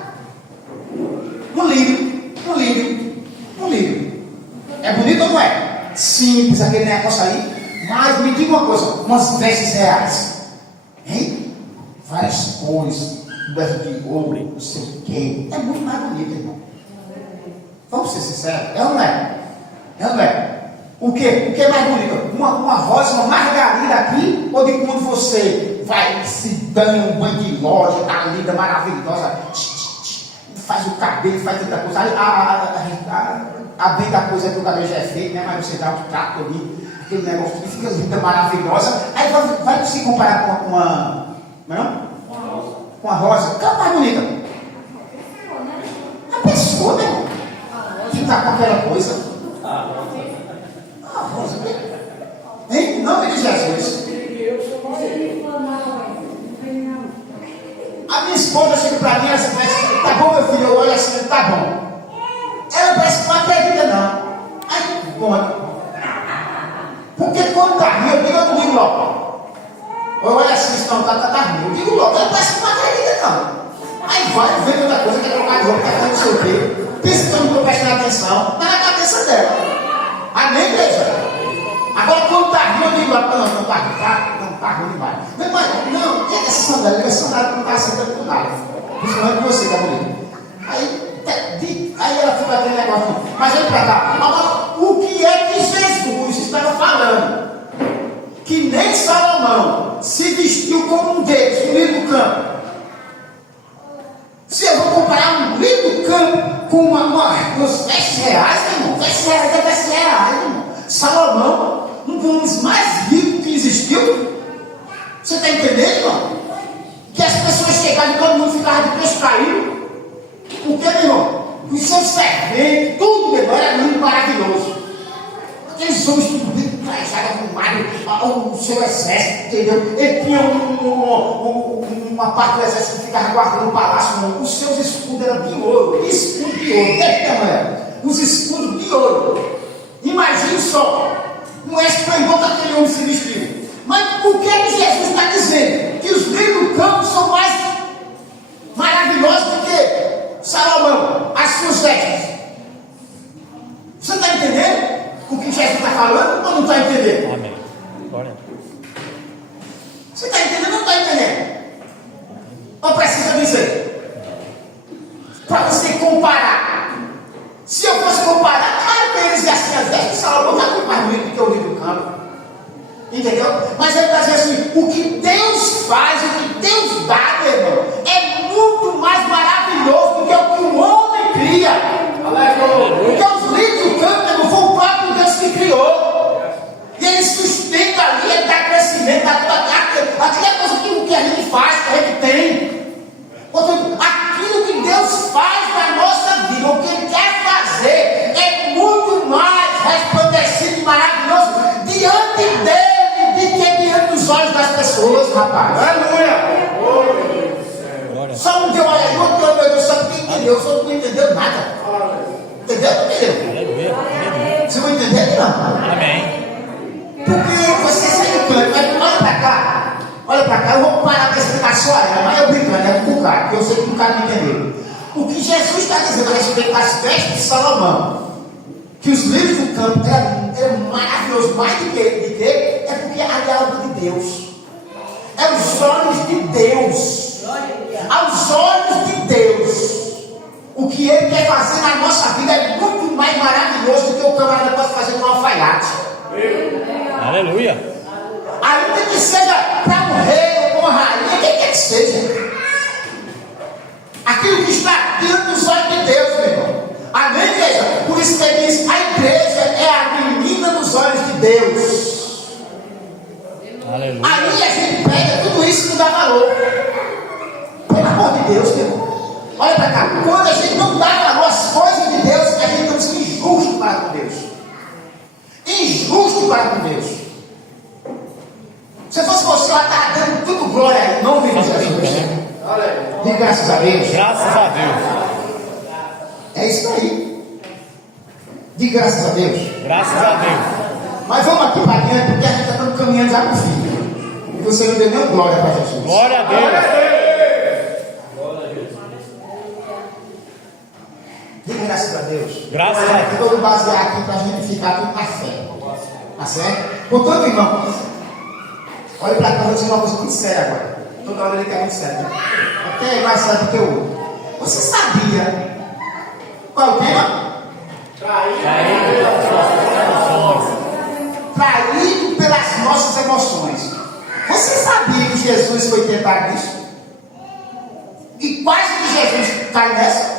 Um livro. É bonito ou não é? Simples, aquele negócio aí. Mas me diga uma coisa, umas vestes reais. Hein? Várias cores, de ouro, não sei o quê. É muito mais bonito, irmão. Vamos ser sinceros, é ou não é? É ou não é? O que é mais bonito? Uma rosa, uma margarida aqui, ou de quando você vai se dando um banho de loja, tá linda, maravilhosa, faz o cabelo, faz tanta coisa. A bem da coisa é que o cabelo já é feito, né? Mas você dá um trato ali, aquele negócio que fica linda, maravilhosa. Aí vai se comparar com uma. Não? Com a rosa. Qual é mais bonita? A pessoa, né, irmão? Que tá com aquela coisa. A rosa, em nome de Jesus. A minha esposa chega para mim e assim, tá bom, meu filho? Eu olho assim, tá bom. Ela parece que não acredita, não. Aí, bom. Porque quando tá ruim, eu não digo logo. Eu olho assim, não, tá ruim. Eu digo logo, ela parece que não acredita, não. Aí vai, vem outra coisa, quer trocar de roupa, quer fazer não sei o quê. Pensa que eu não misericórdia. Mas olha para cá. Agora, o que é que Jesus estava falando? Que nem Salomão se vestiu como um deles, no meio do campo. Se eu vou comparar um meio do campo com umas vestes reais, irmão, vestes reais é vestes reais, irmão. Salomão, um dos homens mais ricos que existiu. Você está entendendo, irmão? Que as pessoas chegavam e todo mundo ficava de queixo caído. Por quê, meu irmão? Os seus serventes, tudo, meu irmão, era muito maravilhoso. Aqueles homens tudo bem trajados com o seu exército, entendeu? Ele tinha uma parte do exército que ficava guardando o palácio, não. Os seus escudos eram de ouro, escudo de ouro, desse tamanho. Os escudos de ouro. Imagine só, um esplendor que aquele homem se vestiu. Mas o que é que Jesus está dizendo? Que os livros do campo são mais maravilhosos do que Salomão, as suas vestes. Você está entendendo o que Jesus está falando ou não está entendendo? Amém. Glória a Deus. Você está entendendo ou não está entendendo? Ou precisa dizer? Para você comparar. Se eu fosse comparar, claro que eles assim, as vestes de Salomão está muito mais bonito do que o livro do campo. Entendeu? Mas ele está dizendo assim, o que Deus faz, o que Deus dá, meu irmão, é muito mais maravilhoso do que o que o homem cria. Porque os livros do campo, meu irmão, foi o próprio Deus que criou. E ele sustenta ali, ele dá crescimento, dá toda aquela coisa que a gente faz, que a gente tem. Portanto, aquilo que Deus faz na nossa vida, o que Ele quer fazer, é muito mais resplandecido e maravilhoso diante dele do que diante dos olhos das pessoas, rapaz. Aleluia! Só um deu olha aí, outro deu meu Deus, só que entendeu, só não entendeu nada. Entendeu ou não entendeu? Aleluia. Você não entendeu, não? Amém. Porque você sai do canto, mas olha pra cá. Olha pra cá, eu vou parar para explicar só ela, mas eu brincando, é com o cara, porque eu sei que o cara não entendeu. O que Jesus está dizendo a respeito das vestes de Salomão, que os livros do campo eram maravilhosos, mais do que, é porque ali é algo de Deus. É os olhos de Deus. Aos olhos de Deus. O que Ele quer fazer na nossa vida é muito mais maravilhoso do que o camarada pode fazer com um alfaiate. Aleluia. Ainda que seja para um rei ou para uma rainha, quem quer que seja. Aquilo que está diante dos olhos de Deus, meu irmão. Amém, igreja? Por isso que ele diz, a igreja é a menina dos olhos de Deus. Aleluia. Aí a gente pega tudo isso e não dá valor. Pelo amor de Deus, meu irmão. Olha para cá. Quando a gente não dá valor às coisas de Deus, a gente está sendo injusto para com Deus. Injusto para com Deus. Se fosse você lá, está dando tudo glória em nome de Jesus. De graças a Deus. Graças a Deus. É isso aí. De graças a Deus. Graças a Deus. Mas vamos aqui para diante, porque a gente está caminhando já para o fim. E você não deu nem glória para Jesus. Glória a Deus. De graças a Deus. Graças a Deus. Eu vou basear aqui para a gente ficar aqui na fé. Tá certo? Portanto, irmão, olha para cá, eu vou dizer uma coisa muito séria agora. Toda hora ele quer muito sério. Né? Até é mais sério do que o outro. Você sabia qual é o tema? Traído pelas nossas emoções. Você sabia que Jesus foi tentado nisso? E quase que Jesus cai nessa?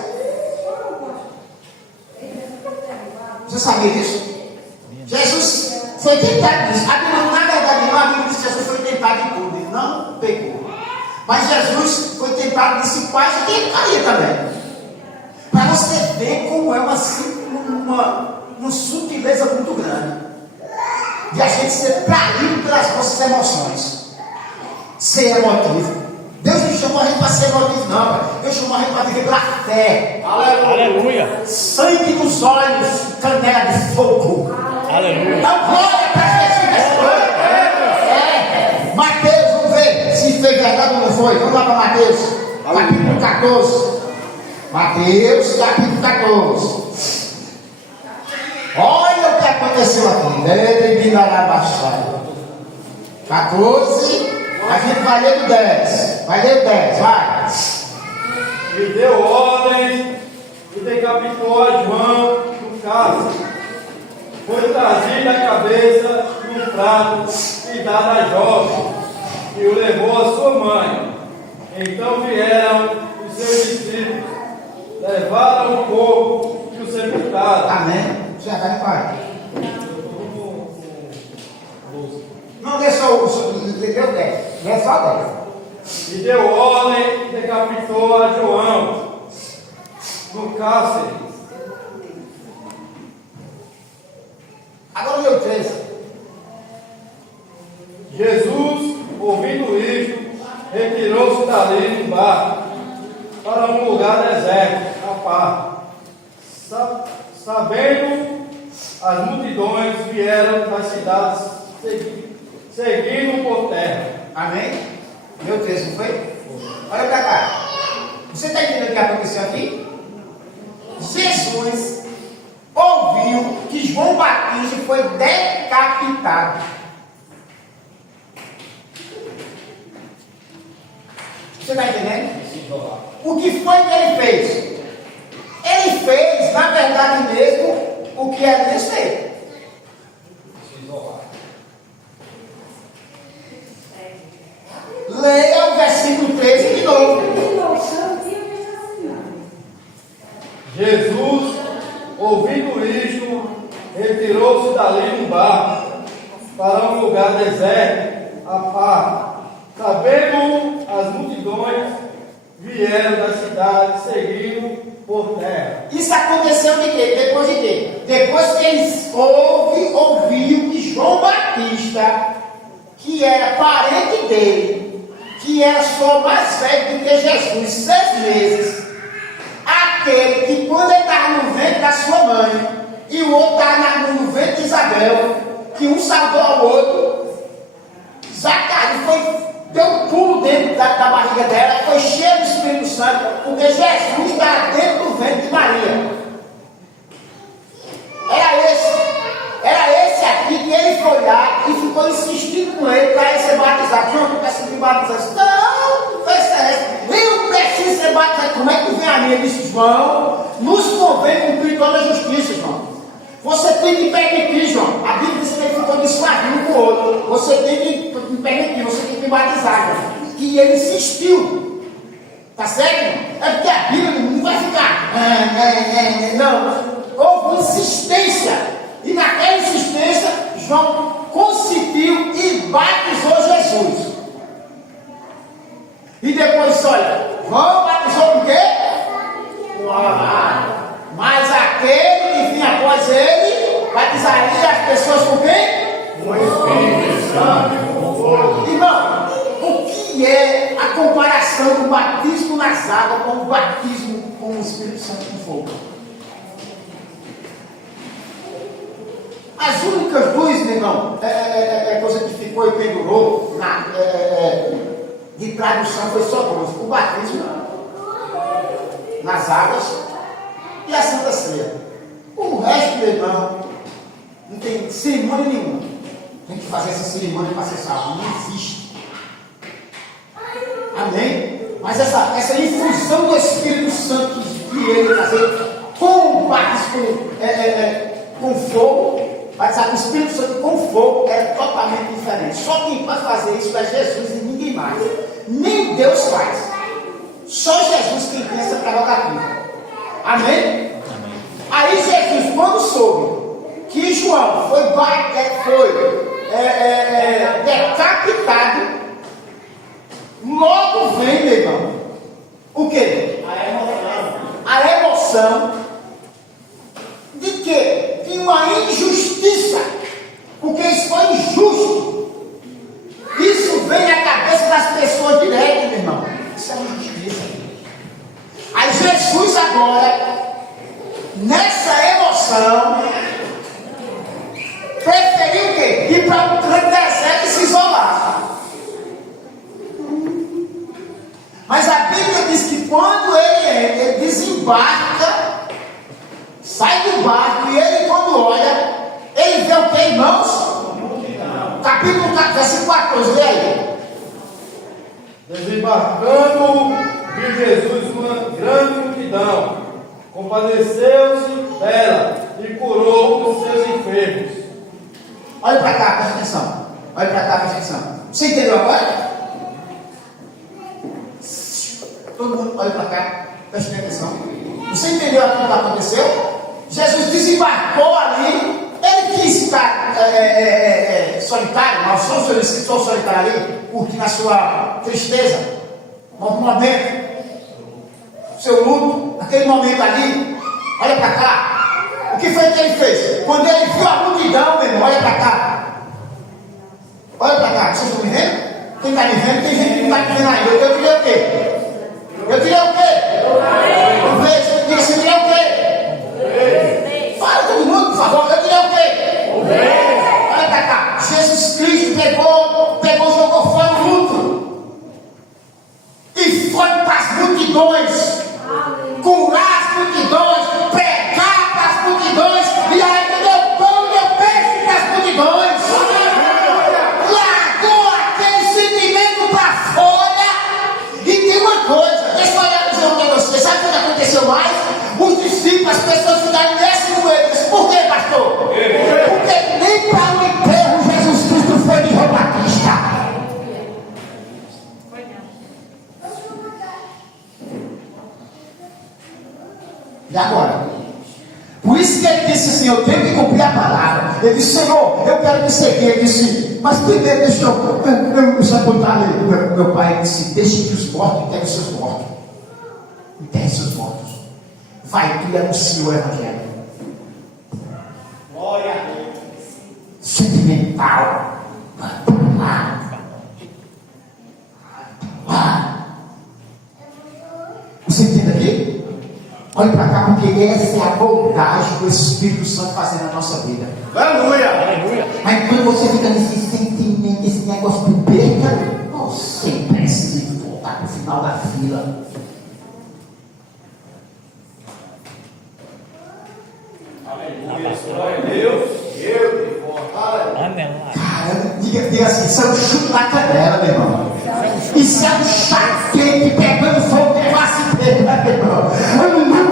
Você sabia disso? Jesus foi tentado nisso. A Bíblia, na verdade, não, a Bíblia diz que Jesus foi tentado em tudo. Ele não pegou. Mas Jesus foi tentado nisso quase que ele caía também. Para você ver como é uma sutileza muito grande. De a gente ser traído pelas nossas emoções. Ser emotivo. Deus não chamou a gente para ser emotivo, não. Deus chamou a gente para viver pela fé. Aleluia. Sangue nos olhos, canela de fogo. Aleluia. Então, glória para Jesus nessa noite. Mateus, vamos ver se fez verdade ou não foi. Vamos lá para Mateus, capítulo 14. Mateus, capítulo 14. Olha o que aconteceu aqui. 14. A gente vai ler do 10. Vai ler o 10, vai. Me deu ordem e decapitou a João cálice, foi trazida a cabeça de um prato e dada a jovem, que o levou a sua mãe. Então vieram os seus discípulos, levaram o corpo e o sepultaram. Amém. Já está em paz. Não deixou o deu 10. Não é só 10. E deu ordem e decapitou a João no cárcere. Agora deu 13. Jesus, ouvindo isto, retirou-se dali no barco para um lugar deserto, à parte. Sabendo, as multidões vieram das cidades seguindo por terra. Amém? Deu 13, não foi? Olha para cá. Você está entendendo o que aconteceu aqui? Jesus ouviu que João Batista foi decapitado. Você está entendendo? O que foi que ele fez? Ele fez, na verdade mesmo, o que Elias fez. Leia o versículo 13 de novo. Jesus, ouvindo isto, retirou-se dali no barco para um lugar deserto, à parte. Sabendo, as multidões vieram da cidade seguindo por terra. Isso aconteceu de quê? Depois de quê? Depois que eles ouviu que João Batista, que era parente dele, que era só mais velho do que Jesus, 6 meses, aquele que quando ele estava no ventre da sua mãe, e o outro estava no ventre de Isabel, que um salvou ao outro, Zacarias deu um pulo dentro da barriga dela, foi cheio do Espírito Santo, porque Jesus estava dentro do ventre de Maria. Era esse aqui que ele foi lá e ficou insistindo com ele para ele ser batizado. João, tu precisa me batizar? Não festa essa. Eu preciso ser batizado. Como é que vem a mim? Ele disse, João, nos convém cumprir toda a justiça, João. Você tem que permitir, João. A Bíblia diz que ele ficou dissuadindo com o outro. Você tem que me permitir, você tem que me batizar, João. E ele insistiu. Tá certo? É porque a Bíblia não vai ficar. Não. Houve uma insistência. E naquela insistência, João conseguiu e batizou Jesus. E depois, olha, João batizou com o quê? Com água. Mas aquele que vinha após ele, batizaria as pessoas com quem? Com o Espírito Santo, com fogo. Irmão, o que é a comparação do batismo nas águas com o batismo com o Espírito Santo com fogo? As únicas duas, meu irmão, coisa que ficou e pendurou de tradução foi só duas: o batismo nas águas e a Santa Ceia. O resto, meu irmão, não tem cerimônia nenhuma. Tem que fazer essa cerimônia para ser salvo. Não existe. Amém? Mas essa infusão do Espírito Santo que ele fazer com o batismo com fogo, batizar com o Espírito Santo com fogo, é totalmente diferente. Só quem pode fazer isso é Jesus e ninguém mais. Nem Deus faz. Só Jesus quem tem essa prerrogativa. Amém? Aí Jesus, quando soube que João foi decapitado, logo vem, meu irmão, o quê? A emoção de quê? De uma injustiça, porque isso foi injusto. Isso vem na cabeça das pessoas direto, meu irmão. Isso é injustiça. Aí Jesus agora, nessa emoção, preferiu o quê? Ir para um grande deserto e se isolar. Mas a Bíblia diz que quando ele desembarca, sai do barco, e ele quando olha, ele vê o que, irmãos? Capítulo 4, versículo 14, lê aí. Desembarcando, viu Jesus uma grande multidão, compadeceu-se dela e e curou os seus enfermos. Olha para cá, presta atenção. Olha para cá, presta atenção. Você entendeu agora? Todo mundo olha para cá, presta atenção. Você entendeu o que aconteceu? Jesus desembarcou ali. Ele quis ficar solitário, mas só solitário ali, curtindo a sua tristeza, um momento, seu luto, aquele momento ali. Olha para cá. O que foi que ele fez? Quando ele viu a multidão, meu irmão, olha para cá. Olha para cá, vocês estão me vendo? Quem está me vendo? Tem gente que não está me vendo ainda. Eu tirei o quê? Eu tirei o quê? Eu vejo, diga, você tirei o quê? Fala todo mundo, por favor. Eu tirei o quê? Olha para cá. Jesus Cristo jogou fora o luto. E foi para as multidões. Curar as multidões. Pregar para as multidões. E ainda deu pão e deu peixe para as multidões. Largou aquele sentimento para fora. E tem uma coisa. Deixa eu olhar dizer para você. Sabe o que aconteceu mais? Os discípulos, as pessoas ficaram nesse joelho. Por quê, pastor? Porque nem para o enterro Jesus Cristo foi de João Batista. E agora? Por isso que ele disse assim, eu tenho que cumprir a palavra. Ele disse, Senhor, eu quero te seguir. Ele disse, mas primeiro deixa eu sepultar ali. Meu pai disse, deixe que os mortos enterrem seus mortos. Enterre seus mortos. Vai tu e anuncia o evangelho. Glória a Deus. Sentimental. Você entende aqui? Olha para cá, porque essa é a bondade do Espírito Santo fazendo na nossa vida. Aleluia! Mas quando você fica nesse sentimento, esse negócio de perda, você precisa voltar para o final da fila. Aleluia! Glória a Deus! Cara, diga assim, isso é um chute na canela, meu irmão. Isso é um chá quente pegando fogo de face preta, meu irmão. Aleluia!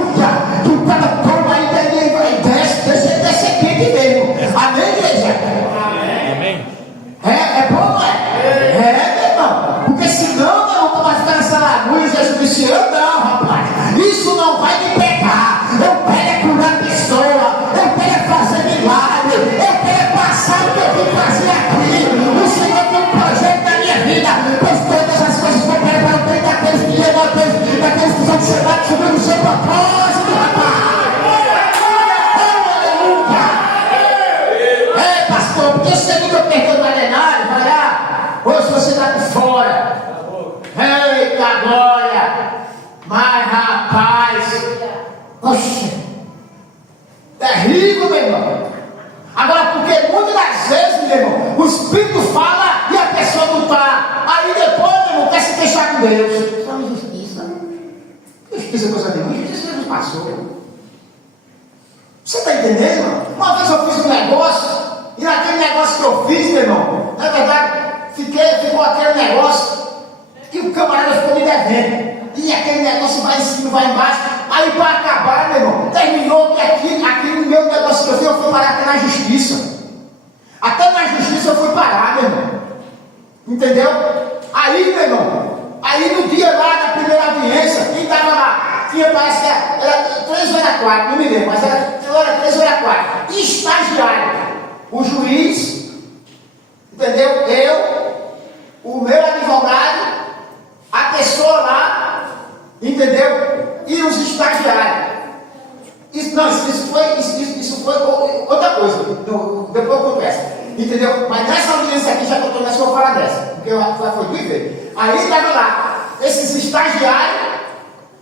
Que o cara toma aí, desce quente mesmo. Amém, igreja? Amém. É bom, não é? Meu irmão. Porque senão, meu irmão, tu vai ficar nessa laguna. Jesus disse, eu não, rapaz. Isso não vai me pegar. Eu quero curar pessoa. Eu quero fazer milagre. Eu quero passar o que eu vim fazer aqui. O Senhor tem um projeto na minha vida. Pois todas as coisas cooperam para o bem daqueles que amam a Deus, daqueles que são chamados segundo o seu propósito, rapaz. Pastor, porque eu sei que eu perdi o calendário, vai lá. Hoje você está de fora. Eita glória! Mas rapaz, poxa, terrível, meu irmão. Agora, porque muitas das vezes, meu irmão, o Espírito fala e a pessoa não está. Aí depois, meu irmão, quer se queixar com Deus. Isso é uma injustiça. Justiça é coisa nenhuma, justiça nos passou. Você está entendendo, irmão? Uma vez eu fiz um negócio, e naquele negócio que eu fiz, meu irmão, na verdade, ficou aquele negócio que o camarada ficou me devendo. E aquele negócio vai em cima, vai embaixo. Aí para acabar, meu irmão, terminou que aquele meu negócio que eu fui parar até na justiça. Até na justiça eu fui parar, meu irmão. Entendeu? Aí, meu irmão, aí no dia lá da primeira audiência, quem estava lá? Tinha, parece que era 3 ou era 4, não me lembro, mas era 3 ou era 4. Estagiário. O juiz, entendeu? Eu, o meu advogado, a pessoa lá, entendeu? E os estagiários. Isso foi outra coisa. Depois eu converso. Entendeu? Mas nessa audiência aqui já que eu estou nessa, eu vou falar dessa. Porque foi duas vezes. Aí estava lá, esses estagiários,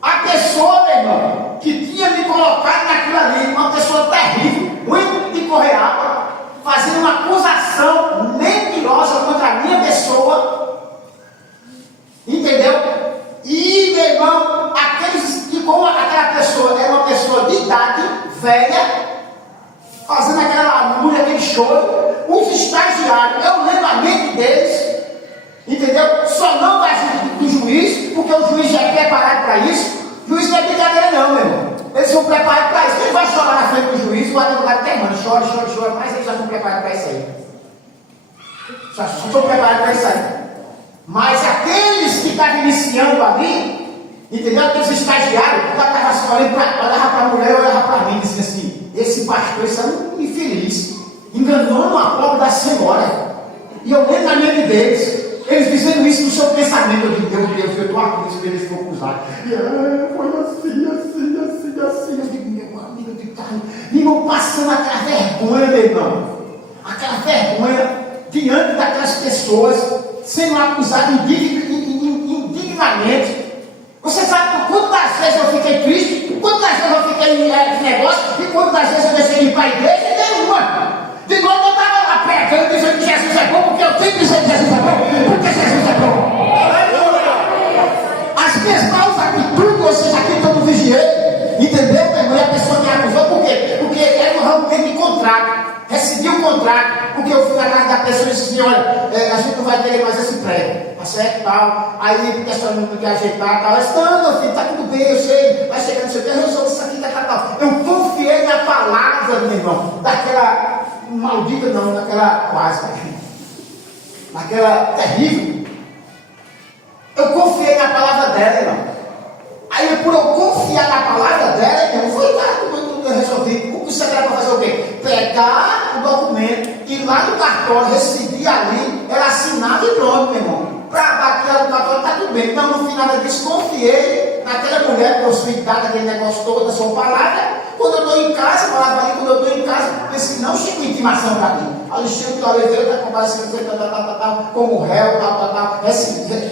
a pessoa, meu irmão, que tinha me colocado naquilo ali, uma pessoa terrível, muito de correr água, fazendo uma acusação mentirosa contra a minha pessoa. Entendeu? E, meu irmão, aqueles que, como aquela pessoa era uma pessoa de idade velha, fazendo aquela lamúria, aquele choro, os estagiários, eu lembro a mente deles, entendeu? Só não do juiz, porque o juiz já é preparado para isso. O juiz não é brincadeira, não, meu irmão. Eles são preparados para isso. Quem vai chorar na frente do juiz, o advogado Já estou preparado para isso aí. Mas aqueles que estavam iniciando ali, entendeu? Aqueles estagiários, olhava para a mulher, olhava para mim e dizia assim: esse pastor, esse é um infeliz, enganando a pobre da senhora. E eu lembro na mente deles, eles dizendo isso no seu pensamento. Eu digo: Deus, eu estou aqui, eles vão cruzar. E foi assim. Eu digo: meu amigo, eu digo: irmão, passando aquela vergonha, meu irmão. Aquela vergonha diante daquelas pessoas, sendo acusado indignamente. Você sabe quantas vezes eu fiquei triste, quantas vezes eu fiquei nesse negócio, e quantas vezes eu deixei de ir para a igreja? Nenhuma. De novo eu estava lá pregando, dizendo que Jesus é bom, porque eu sempre disse que Jesus é bom, porque Jesus é bom. As minhas maus atitudes, ou seja, aqui eu não vigiei, entendeu, meu irmão? E a pessoa me acusou, por quê? Porque era um rompimento de contrato. Recebi o contrato, porque eu fui na casa da pessoa e disse: olha, a gente não vai ter mais esse prédio, tá certo, tal. Aí o pessoal não quer ajeitar, tal. Eu disse: não, meu filho, tá tudo bem, eu sei, vai chegar, não sei o que, eu resolvo isso aqui, tal. Eu confiei na palavra, meu irmão, daquela maldita, não, daquela quase, daquela terrível. Eu confiei na palavra dela, irmão. Aí, por eu confiar na palavra dela, irmão, foi lá que eu resolvi. O que você era para fazer o quê? Pegar o documento, ir lá no cartório, receber ali, ela assinava e pronto, meu irmão. Para bater no cartório, está tudo bem. Então, no final disso, confiei naquela mulher, possibilidade, aquele negócio todo, da sua palavra. Quando eu estou em casa, falava ali, quando eu estou em casa, pensei: não chega intimação para mim. Alexandre de Oliveira está comparecendo como réu,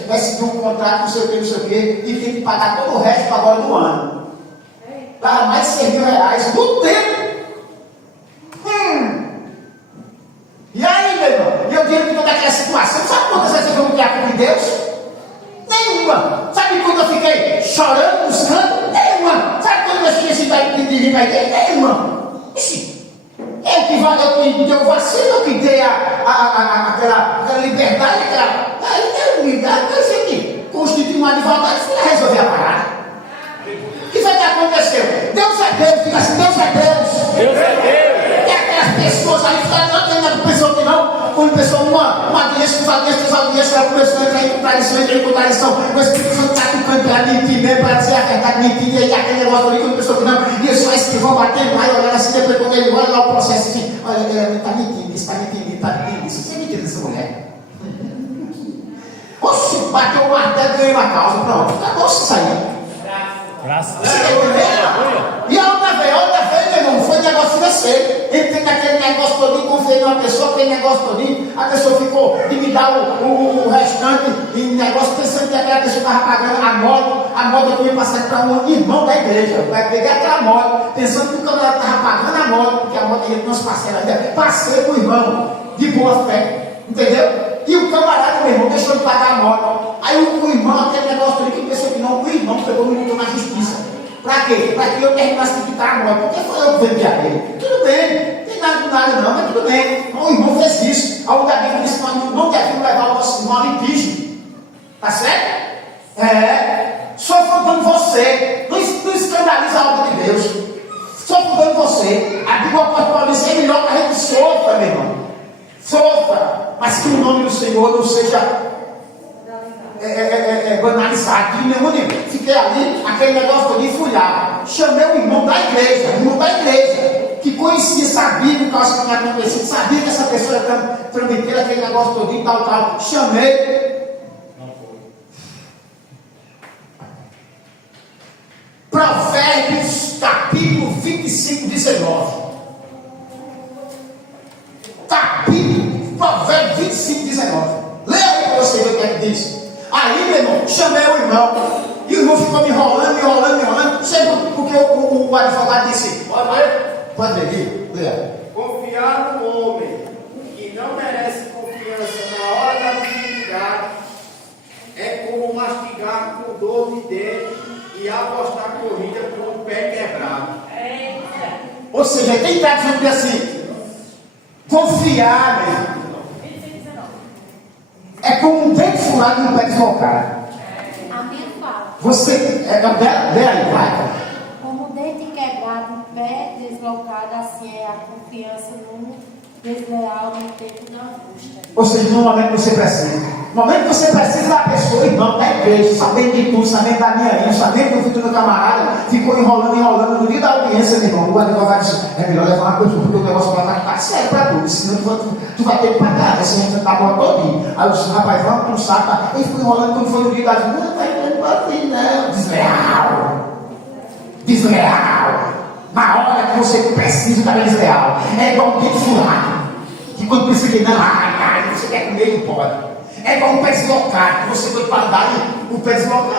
recebeu um contrato, não sei o que, e tem que pagar todo o resto agora do ano. Estava mais de 100 mil reais no tempo. E aí, meu irmão? E eu digo que toda aquela situação, sabe quantas vezes eu vou me criar com Deus? Nenhuma. Sabe quando eu fiquei chorando, buscando? Nenhuma. Sabe quando eu fiquei assim para ir para a igreja? Nenhuma. Eu que deu vacilo, eu que dei aquela liberdade, aquela unidade, eu sei que constitui um advogado e fui resolver a parada. O que foi que aconteceu? Deus é Deus, diga assim: Deus é Deus. Deus é Deus. E aquelas pessoas aí, não pensou que não, quando pensou uma audiência, duas audiências, ela começou a entrar em contradição, o Espírito Santo está tocando para mentir mesmo, para dizer a verdade, mentir, e aquele negócio ali, quando pensou que não, e eles só esquivou, batendo lá, e olhando assim, depois quando ele olha lá o processo assim: olha, ele está mentindo, está mentindo, isso é mentira dessa mulher. Oxe, bateu o martelo e ganhou uma causa, pronto, acabou isso aí. Graças a Você está entendendo? E a outra vez, meu irmão, foi negócio financeiro. Ele fez aquele negócio todinho, confiei numa pessoa, aquele negócio todinho, a pessoa ficou de me dar o restante em negócio, pensando que aquela pessoa estava pagando a moto eu ia passar para um irmão da igreja. Vai pegar aquela moto, pensando que o camarada estava pagando a moto, porque a moto ia ter umas parcelas ainda. Passei para o irmão, de boa fé, entendeu? E o camarada, meu irmão, deixou de pagar a moto. Aí o irmão, aquele negócio ali, que pensou que não, o irmão pegou e me botou na justiça. Para quê? Para que eu terminasse de quitar a moto. Porque foi eu que vendi a ele. Tudo bem, não tem nada de nada não, mas tudo bem. O irmão fez isso. A outra Bíblia disse: não devemos levar o nosso irmão a litígio. Tá certo? Sofrendo você. Não escandaliza a obra de Deus. Sofrendo você. A Bíblia pode dizer: é melhor que a gente sofra, meu irmão. Sofra, mas que o nome do Senhor não seja banalizado. Fiquei ali, aquele negócio ali, fui lá. Chamei o irmão da igreja, que conhecia, sabia que o caso que tinha acontecido, sabia que essa pessoa era tramiteira, aquele negócio todinho, tal. Chamei. Provérbios, capítulo 25, 19. Provérbios 25, 19. Leia aí para você ver o que é que diz. Aí, meu irmão, chamei o irmão. E o irmão ficou me enrolando. Sempre porque o advogado disse: pode ler, leia. Confiar no homem que não merece confiança na hora da dificuldade é como mastigar com dor de dente e apostar corrida com o pé quebrado. Ou seja, tem tradução que assim: confiar, meu irmão, é como um dente furado no pé deslocado. A minha fala. Você, vê aí, vai. Como dente quebrado, pé deslocado, assim é a confiança no desleal no tempo da angústia. Ou seja, no momento que você precisa. No momento que você precisa da pessoa, irmão, da igreja, sabendo de tudo, sabendo da minha linha, sabendo que o filho do camarada ficou enrolando no dia da audiência, meu irmão. O advogado disse: é melhor levar uma coisa, porque o negócio vai estar sério para tudo, senão tu vai ter que pagar, esse gente tá bom todinho. Aí eu disse: rapaz, vamos para um saco. Ele ficou enrolando quando foi no dia da audiência. Não, vai entender assim, não. Desleal. Na hora que você precisa, o cara é desleal. É igual um tempo furado, que quando precisa de não, você quer comer, não pode. É igual um pé deslocado, que você foi para andar e o pé deslocado.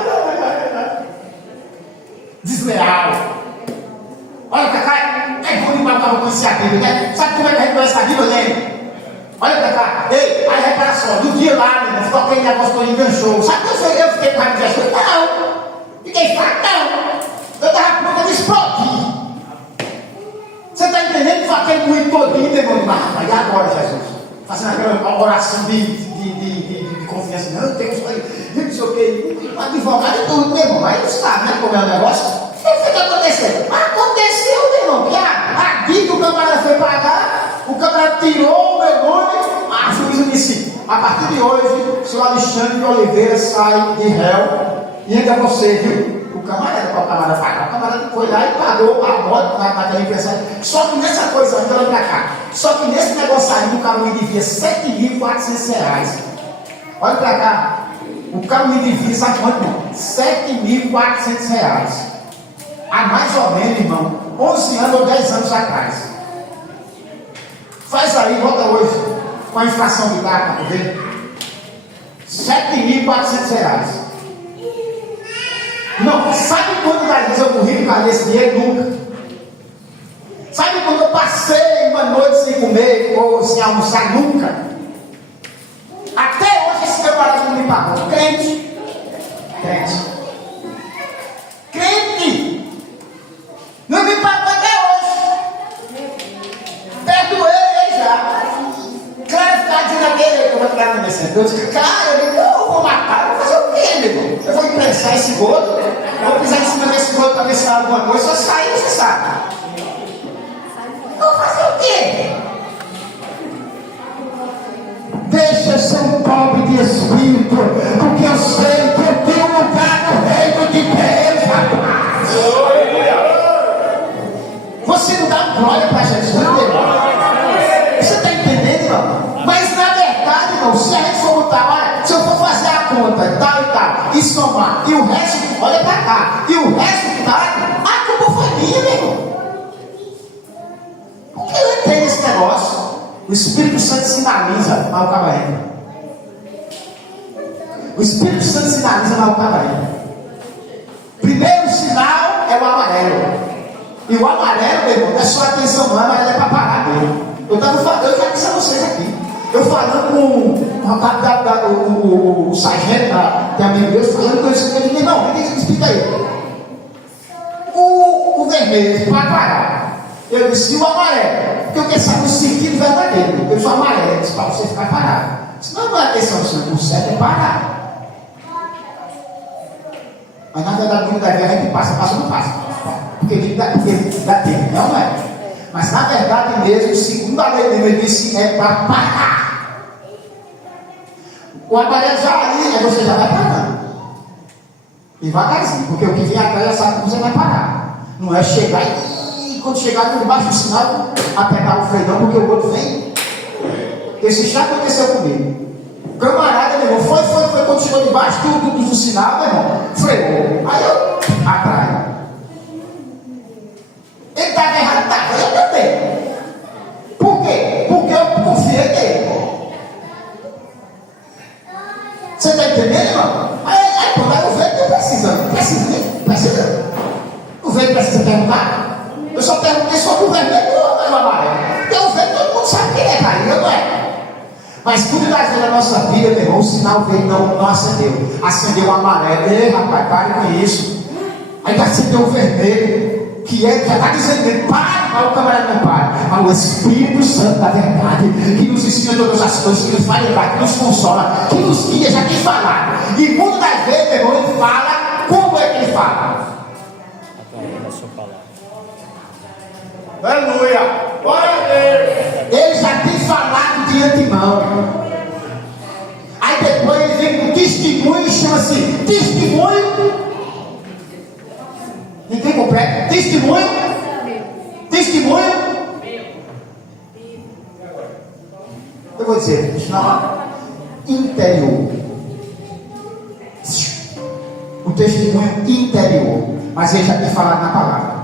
Desleal. Olha pra cá, é bom demais para conhecer a Bíblia, né? Sabe como é que a gente conhece a Bíblia, né? Olha pra cá, ei, aí repara só, no dia lá, meu irmão, ficou aquele negócio todo enganchou. Sabe que eu fiquei com raiva de Jesus? Não, fiquei fraco, não. Eu estava pronto a me explodir. Você está entendendo que foi aquele moído todinho, meu irmão? Mas e agora, Jesus? Fazendo aquela oração de confiança, não, eu tenho que fazer, não sei o que, advogado e tudo, meu irmão, mas não sabe, né, como é o negócio? O que aconteceu? Aconteceu, meu irmão, que a dívida que o camarada foi pagar, o camarada tirou o meu nome, a juíza disse: a partir de hoje, o senhor Alexandre de Oliveira sai de réu, e ainda você, viu? O camarada pagar, o camarada foi lá e pagou a moto naquela empresa. Só que nessa coisa, olha pra cá, só que nesse negócio aí, o cara me devia R$7.400. Olha pra cá, o cara me devia, sabe quanto, irmão? R$7.400. Há mais ou menos, irmão, 11 anos ou 10 anos atrás. Faz aí, bota hoje, com a inflação que dá pra ver. R$7.400. Não, sabe quando das vezes eu morri por causa desse dinheiro? Nunca. Sabe quando eu passei uma noite sem comer ou sem almoçar? Nunca. Até hoje esse camarada não me pagou. Crente. Não me pagou até hoje. Perdoei já. Claro, está dizendo aquele, eu vou ficar no centro. Eu disse: cara, eu vou matar, eu vou fazer o quê, meu irmão? Eu vou imprensar esse gordo, eu vou pisar em cima desse gordo para ver se dá alguma coisa, só sair, você sabe. Eu vou fazer o quê? Deixa eu ser um pobre de espírito, porque eu sei que eu tenho um lugar no reino de Deus, rapaz. Você não dá glória para Jesus, meu irmão? Você está entendendo, irmão? Mas na verdade, irmão, se a gente for botar, olha, se eu for fazer a conta, tal e tal, e somar, e o resto, olha pra cá, e o resto que tá, a culpa foi minha, meu irmão. Por que eu entrei nesse negócio? O Espírito Santo sinaliza, mas o cara entra. O Espírito Santo sinaliza, mas o cara entra. Primeiro sinal é o amarelo. E o amarelo, meu irmão, não é só atenção, não, amarelo é para parar mesmo. Eu já disse a vocês aqui. Eu falando com o sargento, que é amigo meu, falando com isso, eu disse: irmão, explica aí. O vermelho, para parar. Eu disse: e o amarelo? Porque eu quero saber o sentido verdadeiro. Eu sou amarelo, eu disse: para você ficar parado. Senão não é atenção, o certo é parar. Mas na verdade, quando a gente passa ou não passa. Porque ele dá tempo, não é? Mas na verdade mesmo, segundo a lei dele, ele disse: é para parar. O amarelo já ali, aí você já vai parando. Devagarzinho, porque o que vem atrás já sabe que você vai parar. Não é chegar e quando chegar por baixo do sinal, apertar o freio, não, porque o outro vem. Esse já aconteceu comigo. O camarada, meu irmão, foi quando chegou debaixo do sinal, meu irmão, freou. Aí eu atrás. Ele estava errado, eu também. Por quê? Porque eu confiei nele. Você está entendendo, irmão? Aí o velho não precisa. O velho precisa perguntar. Eu só perguntei sobre o vermelho e o amarelo. Porque o velho todo mundo sabe quem é, cara, eu não é. Mas tudo das vezes da nossa vida, meu irmão, o sinal veio não acendeu. Acendeu o amarelo. Ei, rapaz, pare com isso. Aí acendeu o vermelho. Que já está dizendo: pare, mas o camarada não para. Mas o Espírito Santo da verdade, que nos ensina todas as coisas, que nos faz lembrar, que nos consola, que nos guia, já tem falado. E muitas das vezes, meu irmão, ele fala, como é que ele fala? Através da sua palavra. Aleluia! Glória a Deus! Ele já tem falado de antemão. Aí depois ele vem com testemunho e chama-se testemunho. Ninguém completa. Testemunho. Testemunho. Eu vou dizer, chama interior. O testemunho interior. Mas ele já tem falado na palavra.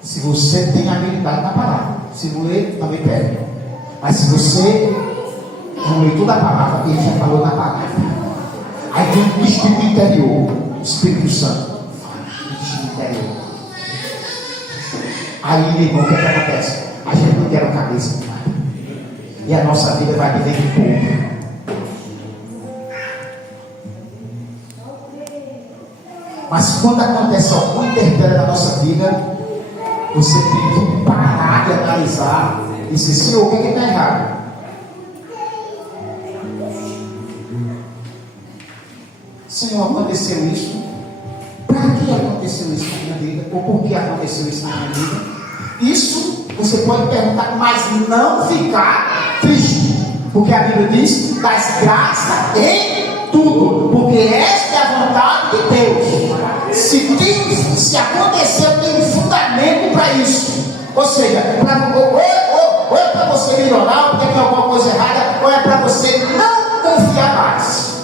Se você tem habilidade na palavra, se não ler, também perde. Mas se você não ler toda a palavra, ele já falou na palavra. Aí vem o Espírito interior, o Espírito Santo. O Espírito interior. Aí, meu irmão, o que acontece? A gente não quer a cabeça de nada. E a nossa vida vai viver de pouco. Mas quando acontece alguma interpela na nossa vida, você tem que parar de analisar e dizer, Senhor, o que está errado? Senhor, aconteceu isso? Para que aconteceu isso na minha vida? Ou por que aconteceu isso na minha vida? Isso você pode perguntar, mas não ficar triste. Porque a Bíblia diz, das graças em tudo. Porque esta é a vontade de Deus. Se aconteceu, tem um fundamento para isso. Ou seja, ou é para você melhorar, porque tem alguma coisa errada, ou é para você não confiar mais.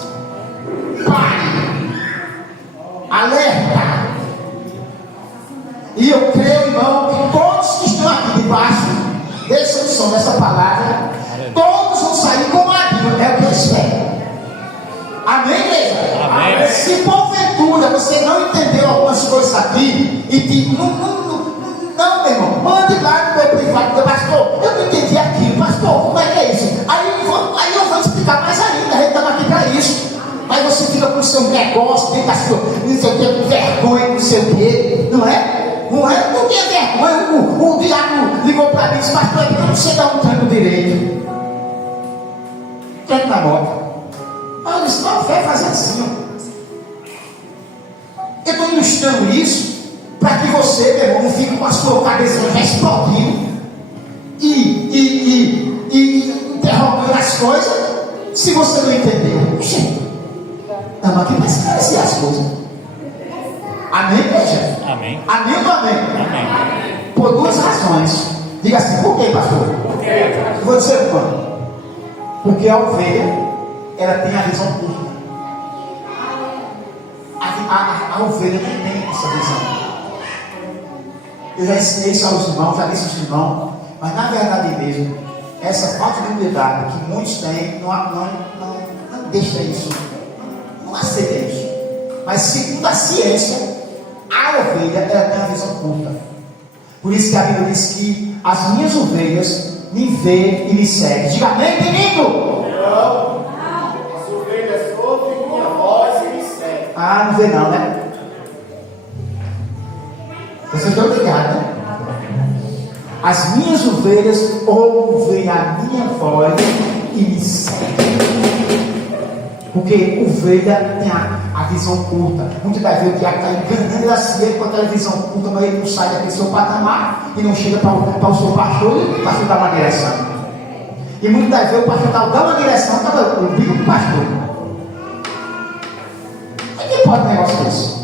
Pare. Alerta. E eu creio, irmão, que todos que estão aqui debaixo desse som dessa palavra, todos vão sair como a Bíblia. É o que eu espero. Amém, igreja? Amém. Se porventura você não entendeu algumas coisas aqui e diz, não, meu irmão, mande lá no meu privado, pastor, eu não entendi aquilo, pastor, como é que é isso? Aí eu vou explicar mais ainda, a gente está aqui para isso. Mas você fica com o seu negócio, tem pastor, não sei o que, com vergonha, não sei o que, não é? Não tenha vergonha. O diabo ligou para mim e disse, pastor, eu não sei dar um tranco direito. Tranco na moto. Eu disse, não, fé fazer assim. Eu estou ilustrando isso para que você, meu irmão, não fique com a sua cabeça já explodindo e interrompendo as coisas. Se você não entendeu, gente, estamos aqui para esclarecer as coisas. Amém, igreja? Amém. Amém ou não amém? Amém. Por duas razões. Diga assim, por quê, pastor? Por quê? Eu vou dizer quando. Porque a ovelha, ela tem a visão curta. A ovelha não tem essa visão. Eu já ensinei isso aos irmãos, já disse aos irmãos, mas na verdade mesmo, essa falta de humildade que muitos têm, não deixa isso, não aceita isso. Mas segundo a ciência, a ovelha ela tem a visão curta. Por isso que a Bíblia diz que as minhas ovelhas me veem e me seguem. Diga amém, menino? Não. As ovelhas ouvem minha voz e me seguem. Ah, não vê não, né? Vocês estão ligados, né? As minhas ovelhas ouvem a minha voz e me seguem. Porque ovelha tem a visão curta. Muitas das vezes o diabo está enganando a si com aquela visão curta, mas ele não sai daquele seu patamar e não chega para o seu pastor e o pastor dá uma direção. E muitas das vezes o pastor dá uma direção, o bico do pastor. Mas quem pode um negócio desse?